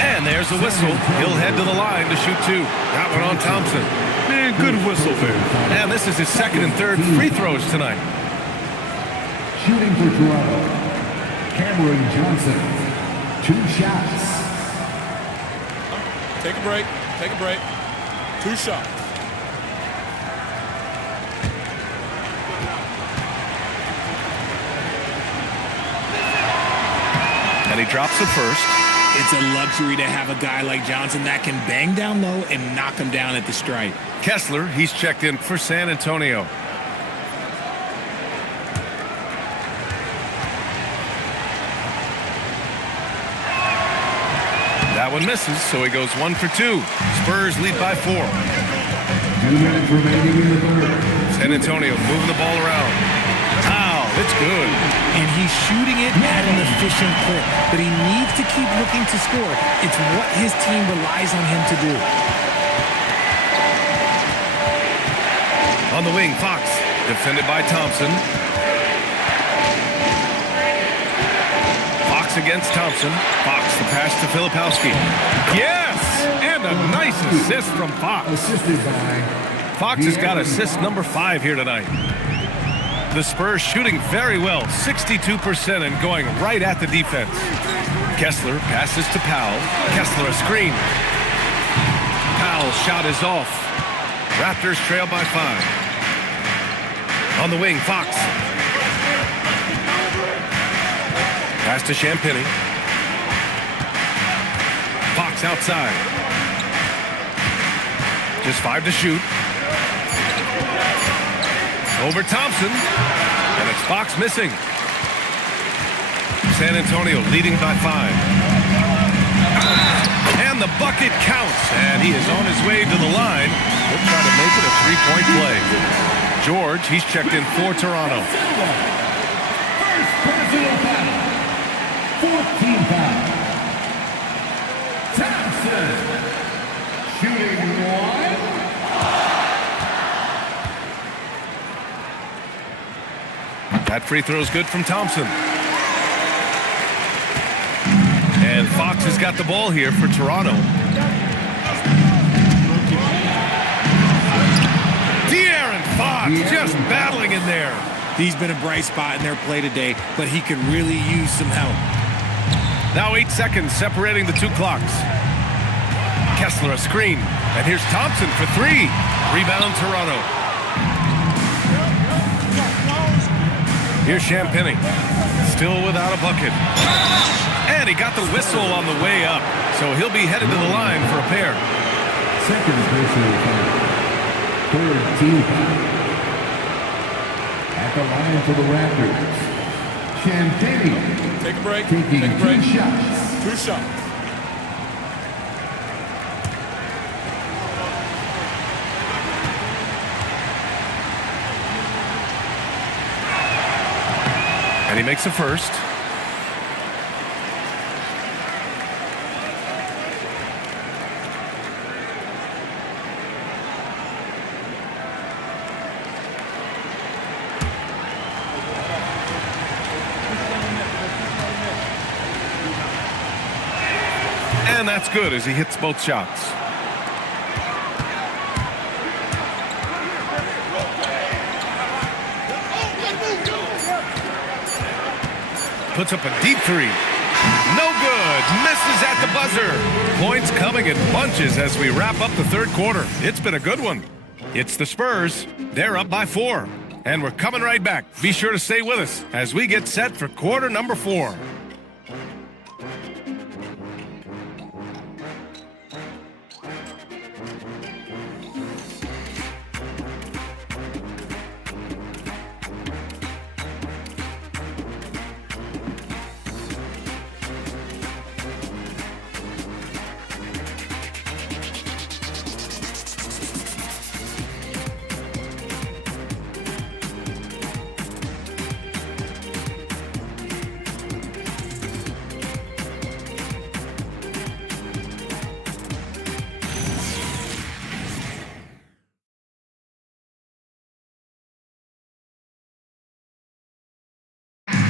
And there's a whistle. He'll head to the line to shoot 2. That one on Thompson. Man, good whistle there. And this is his 2nd and 3rd free throws tonight. Shooting for Toronto, Cameron Johnson. 2 shots. Take a break. Take a break. 2 shots. And he drops the first. It's a luxury to have a guy like Johnson that can bang down low and knock him down at the stripe. Kessler, he's checked in for San Antonio. That one misses, so he goes 1 for 2. Spurs lead by 4. 2 minutes remaining in the third. San Antonio moving the ball around. Wow, it's good. And he's shooting it at an efficient clip, but he needs to keep looking to score. It's what his team relies on him to do. On the wing, Fox, defended by Thompson. Fox against Thompson. Fox, the pass to Filipowski. Yes! And a nice assist from Fox. Assisted by Fox has got assist number 5 here tonight. The Spurs shooting very well, 62% and going right at the defense. Kessler passes to Powell. Kessler a screen. Powell's shot is off. Raptors trail by 5. On the wing, Fox. Pass to Champagny. Fox outside. Just 5 to shoot. Over Thompson. And it's Fox missing. San Antonio leading by 5. And the bucket counts. And he is on his way to the line. He'll try to make it a 3-point play. George, he's checked in for Toronto. first personal foul. 14 foul. Thompson. Shooting 1. That free throw is good from Thompson. And Fox has got the ball here for Toronto. De'Aaron Fox just battling in there. He's been a bright spot in their play today, but he could really use some help. Now 8 seconds separating the 2 clocks. Kessler a screen. And here's Thompson for 3. Rebound Toronto. Here's Champagny. Still without a bucket. And he got the whistle on the way up. So he'll be headed to the line for a pair. Second personal foul. Third team foul. At the line for the Raptors. Champagny. Take a break. Taking Take a break. 2 shots. 2 shots. And he makes a first. And that's good as he hits both shots. Puts up a deep 3. No good. Misses at the buzzer. Points coming in bunches as we wrap up the third quarter. It's been a good one. It's the Spurs. They're up by 4. And we're coming right back. Be sure to stay with us as we get set for quarter number 4.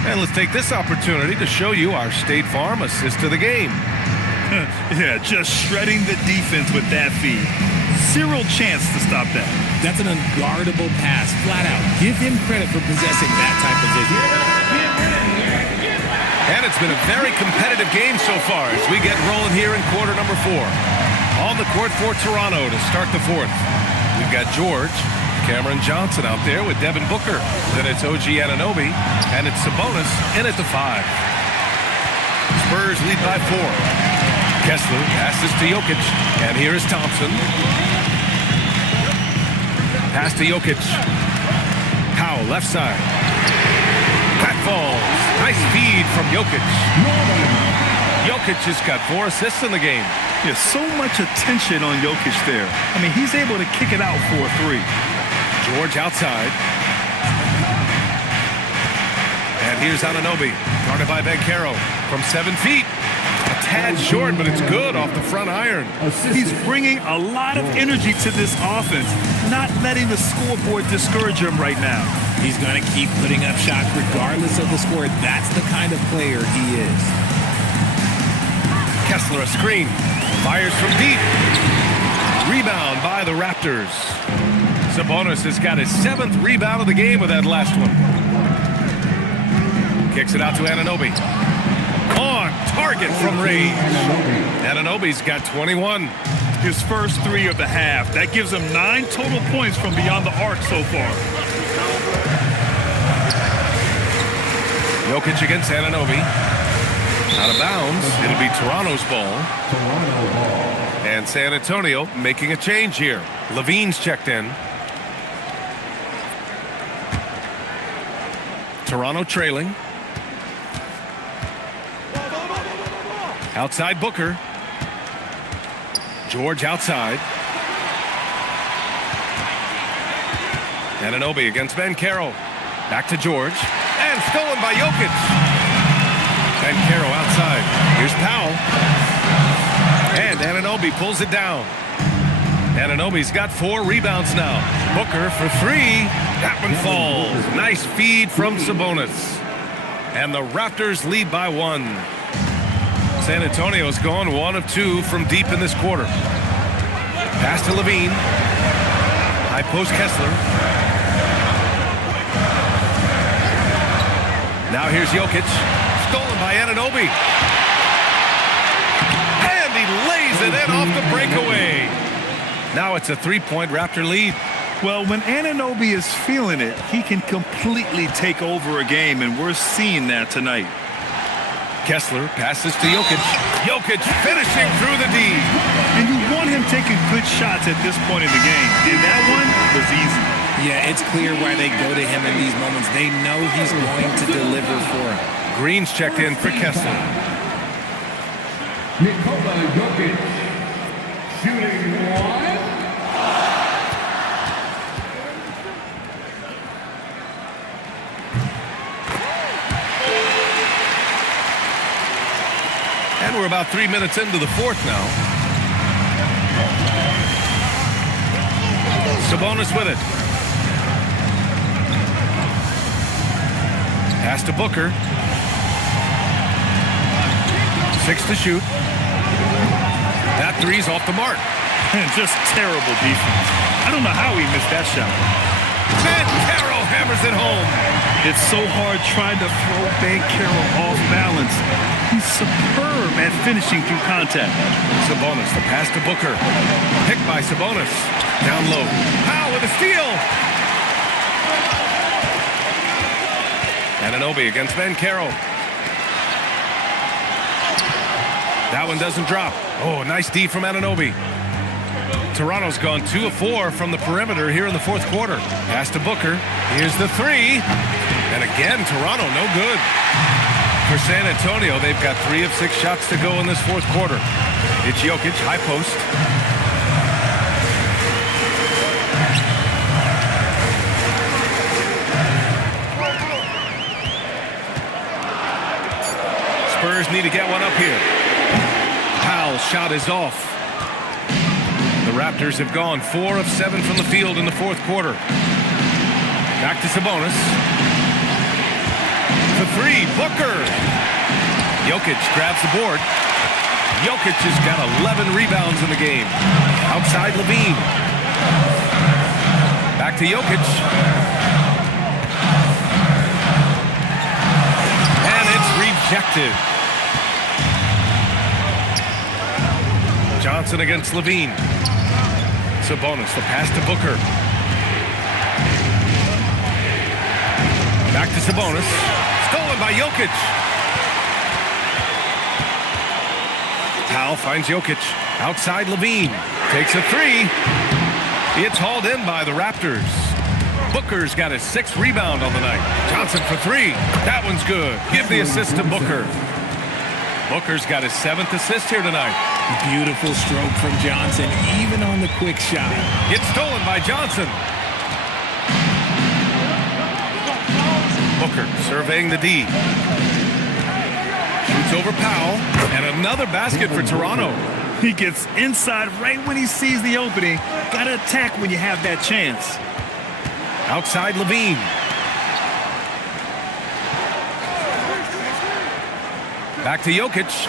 And let's take this opportunity to show you our State Farm assist to the game. Yeah, just shredding the defense with that feed. Zero chance to stop that. That's an unguardable pass, flat out. Give him credit for possessing that type of vision. And it's been a very competitive game so far as we get rolling here in quarter number 4. On the court for Toronto to start the 4th. We've got George, Cameron Johnson out there with Devin Booker. Then it's OG Anunoby, and it's Sabonis in at the 5. Spurs lead by 4. Kessler passes to Jokic, and here is Thompson. Pass to Jokic. Powell, left side. That falls. Nice feed from Jokic. Jokic has got 4 assists in the game. There's so much attention on Jokic there. I mean, he's able to kick it out for a 3. George outside. And here's Anunoby, guarded by Banchero from 7 feet. A tad short, but it's good off the front iron. He's bringing a lot of energy to this offense, not letting the scoreboard discourage him right now. He's going to keep putting up shots regardless of the score. That's the kind of player he is. Kessler a screen. Fires from deep. Rebound by the Raptors. Sabonis has got his 7th rebound of the game with that last one. Kicks it out to Anunoby. On target from range. Anunoby's got 21. His first 3 of the half. That gives him 9 total points from beyond the arc so far. Jokic against Anunoby. Out of bounds. It'll be Toronto's ball. And San Antonio making a change here. Levine's checked in. Toronto trailing. Outside Booker. George outside. Anunoby against Banchero. Back to George. And stolen by Jokic. Banchero outside. Here's Powell. And Anunoby pulls it down. Anunoby's got 4 rebounds now. Booker for 3. That one falls. Nice feed from Sabonis. And the Raptors lead by 1. San Antonio's gone 1 of 2 from deep in this quarter. Pass to Levine. High post Kessler. Now here's Jokic. Stolen by Anunoby. And he lays it in off the breakaway. Now it's a 3-point Raptor lead. Well, when Anunoby is feeling it, he can completely take over a game, and we're seeing that tonight. Kessler passes to Jokic. Jokic finishing through the D. And you want him taking good shots at this point in the game. And that one was easy. Yeah, it's clear why they go to him in these moments. They know he's going to deliver for him. Green's checked in for Kessler. Nikola Jokic, shooting 1. And we're about 3 minutes into the 4th now. Sabonis with it. Pass to Booker. 6 to shoot. That 3's off the mark. And just terrible defense. I don't know how he missed that shot. Banchero hammers it home. It's so hard trying to throw Banchero off balance. He's superb at finishing through contact. Sabonis, the pass to Booker. Picked by Sabonis. Down low. Powell with a steal. Anunoby against Banchero. That one doesn't drop. Oh, nice D from Anunoby. Toronto's gone 2 of 4 from the perimeter here in the 4th quarter. Pass to Booker. Here's the 3. And again, Toronto no good. For San Antonio, they've got 3 of 6 shots to go in this 4th quarter. It's Jokic, high post. Spurs need to get one up here. Powell's shot is off. The Raptors have gone 4 of 7 from the field in the 4th quarter. Back to Sabonis. For 3, Booker. Jokic grabs the board. Jokic has got 11 rebounds in the game. Outside Levine. Back to Jokic. And it's rejected. Johnson against Levine. Sabonis, the pass to Booker. Back to Sabonis. Stolen by Jokic. Powell finds Jokic. Outside Levine. Takes a three. It's hauled in by the Raptors. Booker's got his 6th rebound on the night. Johnson for 3. That one's good. Give the assist to Booker. Booker's got his 7th assist here tonight. Beautiful stroke from Johnson, even on the quick shot. It's stolen by Johnson. Booker surveying the D. Shoots over Powell. And another basket for Toronto. He gets inside right when he sees the opening. Got to attack when you have that chance. Outside Levine. Back to Jokic.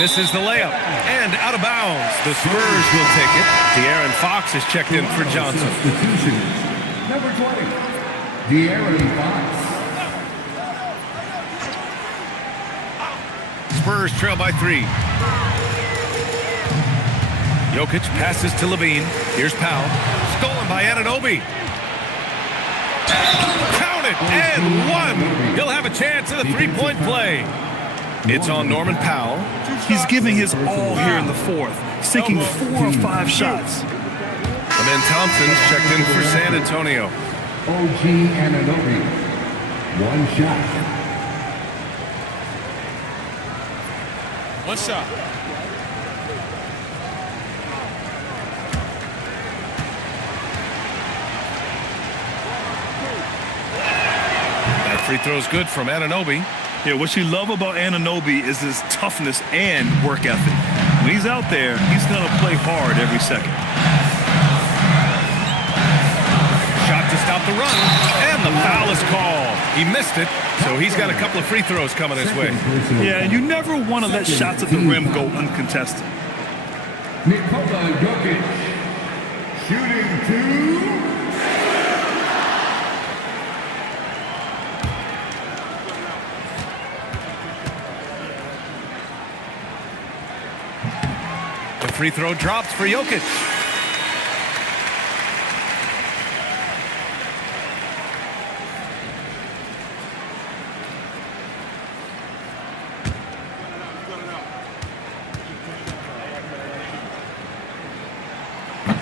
Misses the layup. And out of bounds. The Spurs will take it. De'Aaron Fox is checked in for Johnson. Number 20, De'Aaron Fox. Spurs trail by 3. Jokic passes to Levine. Here's Powell. Stolen by Anunoby. Count it, and 1. He'll have a chance at a 3-point play. It's on Norman Powell. He's giving his all here in the 4th, sinking 4 or 5 shots. And then Thompson's checked in for San Antonio. OG Anunoby. 1 shot. 1 shot. That free throw's good from Anunoby. Yeah, what you love about Anunoby is his toughness and work ethic. When he's out there, he's going to play hard every second. Shot to stop the run, and the foul is called. He missed it, so he's got a couple of free throws coming his way. Yeah, and you never want to let shots at the rim go uncontested. Nikola Jokic. Shooting 2. The free throw drops for Jokic.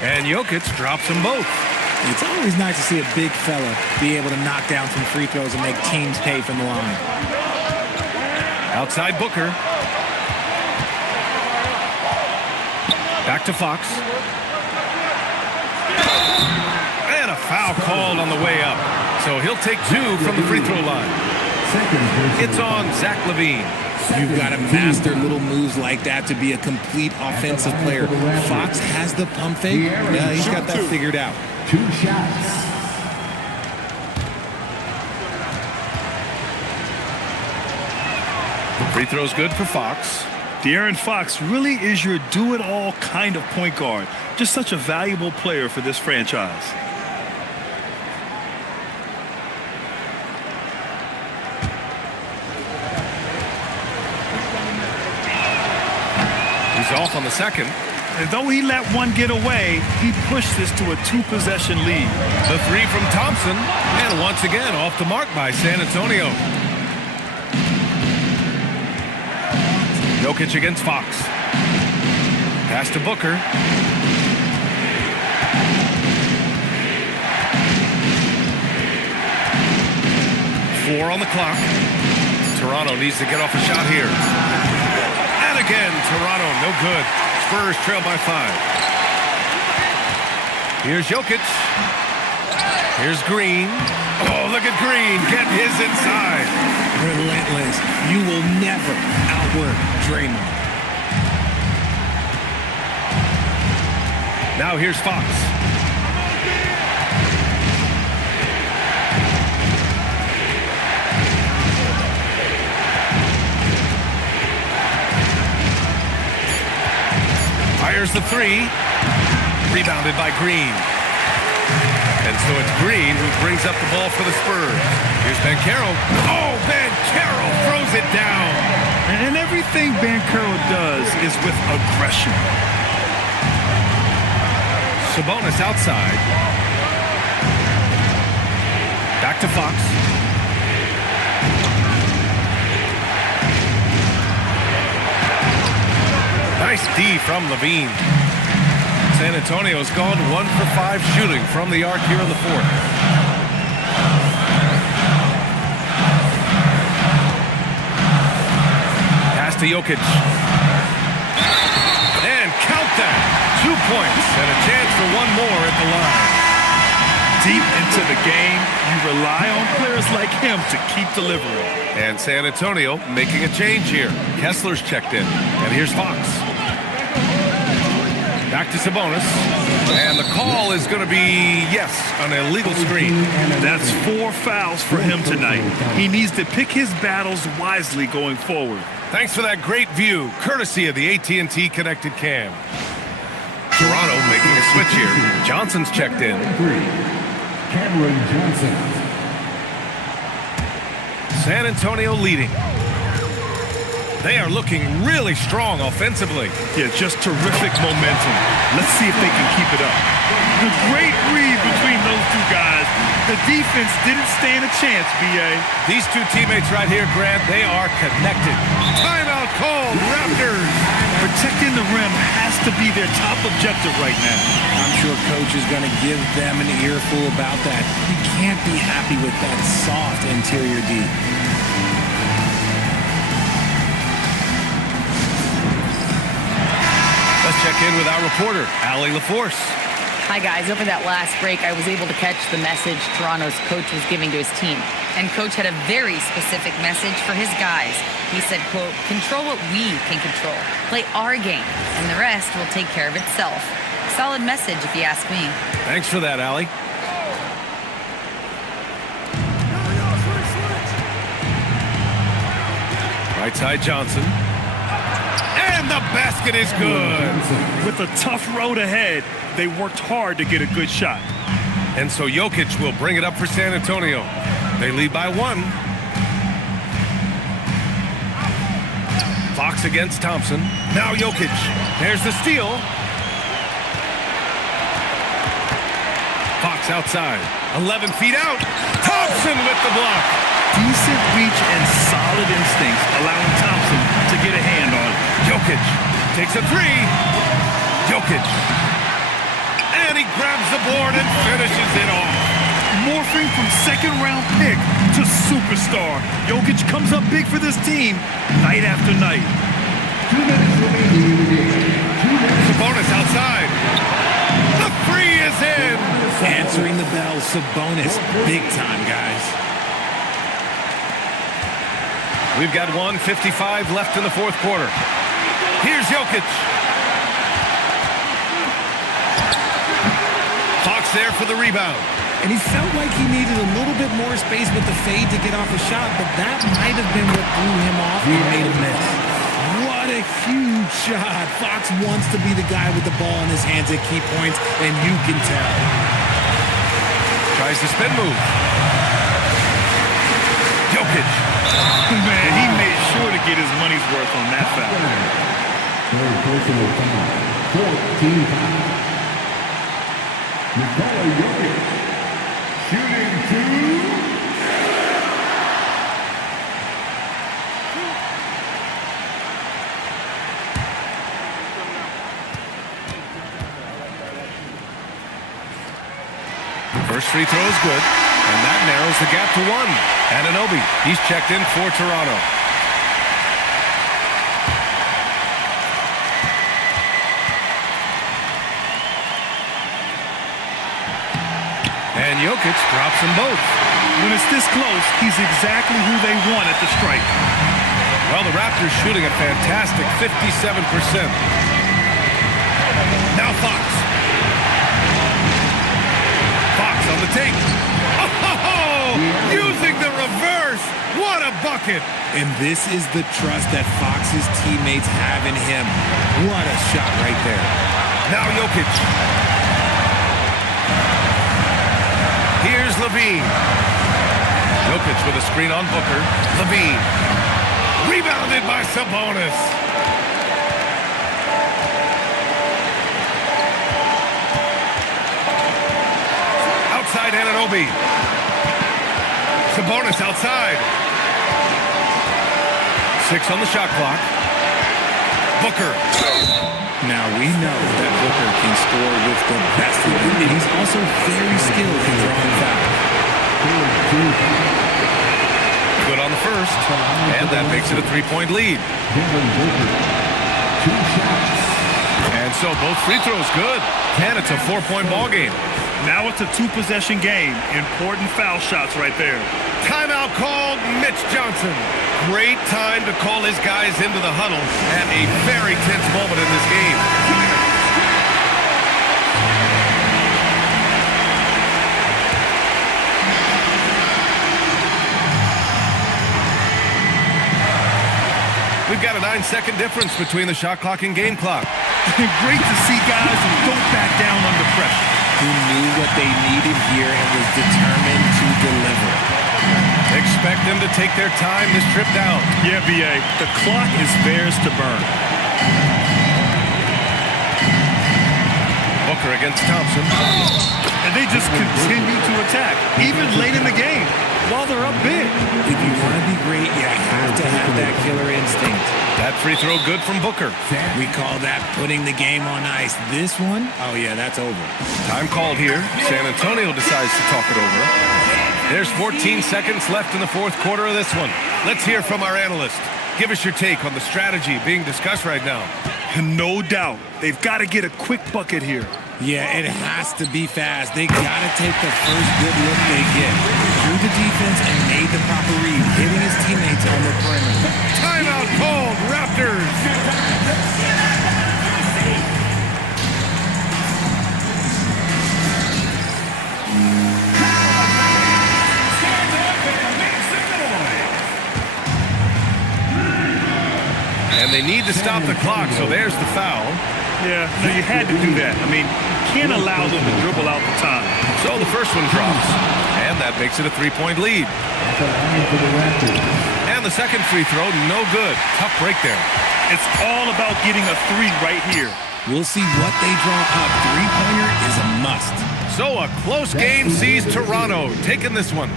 And Jokic drops them both. It's always nice to see a big fella be able to knock down some free throws and make teams pay from the line. Outside Booker. Back to Fox. And a foul called on the way up. So he'll take 2 from the free throw line. It's on Zach Levine. You've got to master little moves like that to be a complete offensive player. Fox has the pump fake. Yeah, he's got that figured out. 2 shots. Free throw's good for Fox. De'Aaron Fox really is your do-it-all kind of point guard. Just such a valuable player for this franchise. He's off on the second. And though he let one get away, he pushed this to a 2-possession lead. The 3 from Thompson. And once again, off the mark by San Antonio. Jokic against Fox. Pass to Booker. Four on the clock. Toronto needs to get off a shot here. And again, Toronto, no good. Spurs trail by 5. Here's Jokic. Here's Green. Oh, look at Green. Get his inside. Relentless. You will never outwork Draymond. Now here's Fox. Fires the 3. Rebounded by Green. And so it's Green who brings up the ball for the Spurs. Here's Banchero. Oh, Banchero throws it down. And everything Banchero does is with aggression. Sabonis outside. Back to Fox. Nice D from Levine. San Antonio's gone 1 for 5 shooting from the arc here in the fourth. Pass to Jokic. And count that. 2 points and a chance for one more at the line. Deep into the game, you rely on players like him to keep delivering. And San Antonio making a change here. Kessler's checked in. And here's Fox. Back to Sabonis. And the call is going to be, yes, an illegal screen. That's 4 fouls for him tonight. He needs to pick his battles wisely going forward. Thanks for that great view, courtesy of the AT&T Connected Cam. Toronto making a switch here. Johnson's checked in. Cameron Johnson. San Antonio leading. They are looking really strong offensively. Yeah, just terrific momentum. Let's see if they can keep it up. The great read between those two guys. The defense didn't stand a chance, B.A. These two teammates right here, Grant, they are connected. Timeout called, Raptors. Protecting the rim has to be their top objective right now. I'm sure coach is going to give them an earful about that. You can't be happy with that soft interior D. Let's check in with our reporter, Allie LaForce. Hi, guys. Over that last break, I was able to catch the message Toronto's coach was giving to his team. And coach had a very specific message for his guys. He said, quote, control what we can control. Play our game, and the rest will take care of itself. Solid message, if you ask me. Thanks for that, Allie. Right side, Johnson. And the basket is good. With a tough road ahead, they worked hard to get a good shot. And so Jokic will bring it up for San Antonio. They lead by 1. Fox against Thompson. Now Jokic. There's the steal. Fox outside. 11 feet out. Thompson with the block. Decent reach and solid instincts, allowing Thompson to get a hand on it. Jokic takes a 3. Jokic. And he grabs the board and finishes it off. Morphing from second-round pick to superstar. Jokic comes up big for this team night after night. 2 minutes remaining in the game. Sabonis outside. The 3 is in. Answering the bell, Sabonis. Big time, guys. We've got 1:55 left in the fourth quarter. Here's Jokic. Fox there for the rebound. And he felt like he needed a little bit more space with the fade to get off a shot, but that might have been what threw him off and made him miss. What a huge shot. Fox wants to be the guy with the ball in his hands at key points, and you can tell. Tries the spin move. Jokic. Man, he made sure to get his money's worth on that foul. Very personal foul. 14 foul. Nikola Jokic. Shooting 2. First free throw is good, and that narrows the gap to 1. Anunoby, he's checked in for Toronto. And Jokic drops them both. When it's this close, he's exactly who they want at the stripe. Well, the Raptors shooting a fantastic 57%. Now Fox. Fox on the tape. Oh, using the reverse. What a bucket. And this is the trust that Fox's teammates have in him. What a shot right there. Now Jokic. Levine. Jokic with a screen on Booker. Levine. Rebounded by Sabonis. Outside Anunoby. Sabonis outside. 6 on the shot clock. Booker. Now, we know that Booker can score with the best of them, and he's also very skilled in drawing fouls. Good on the first, and that makes it a 3-point lead. And so both free throws good, and it's a 4-point ball game. Now it's a 2-possession game. Important foul shots right there. Timeout called. Mitch Johnson. Great time to call his guys into the huddle at a very tense moment in this game. We've got a 9-second difference between the shot clock and game clock. Great to see guys who don't back down under pressure. Who knew what they needed here and was determined to deliver. Expect them to take their time this trip down. Yeah, B.A., the clock is theirs to burn. Booker against Thompson. And they just continue to attack, even late in the game, while they're up big. If you want to be great, you have to have that killer instinct. That free throw good from Booker. We call that putting the game on ice. This one, oh yeah, that's over. Time called here. San Antonio decides to talk it over. There's 14 seconds left in the fourth quarter of this one. Let's hear from our analyst. Give us your take on the strategy being discussed right now. No doubt. They've got to get a quick bucket here. Yeah, it has to be fast. They got to take the first good look they get. Drew the defense and made the proper read, hitting his teammates on the perimeter. Timeout called. Raptors. And they need to stop the clock, so there's the foul. Yeah, no, you had to do that. I mean, can't allow them to dribble out the time. So the first one drops, and that makes it a 3-point lead. And the second free throw, no good. Tough break there. It's all about getting a 3 right here. We'll see what they draw up. Three-pointer is a must. So a close game sees Toronto taking this one.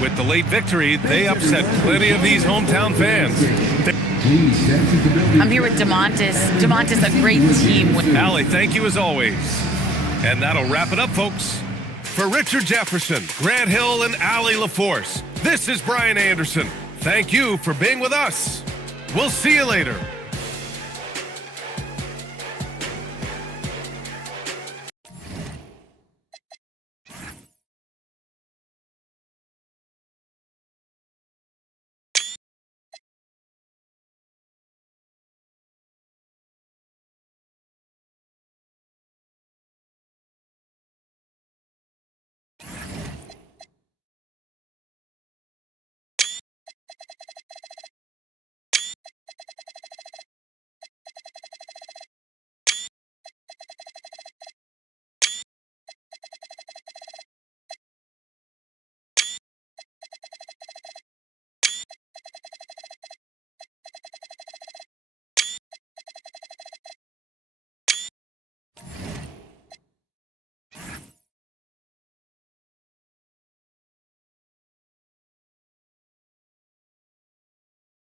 With the late victory, they upset plenty of these hometown fans. I'm here with DeMontis. DeMontis, a great team. Allie, thank you as always. And that'll wrap it up, folks. For Richard Jefferson, Grant Hill, and Allie LaForce, this is Brian Anderson. Thank you for being with us. We'll see you later.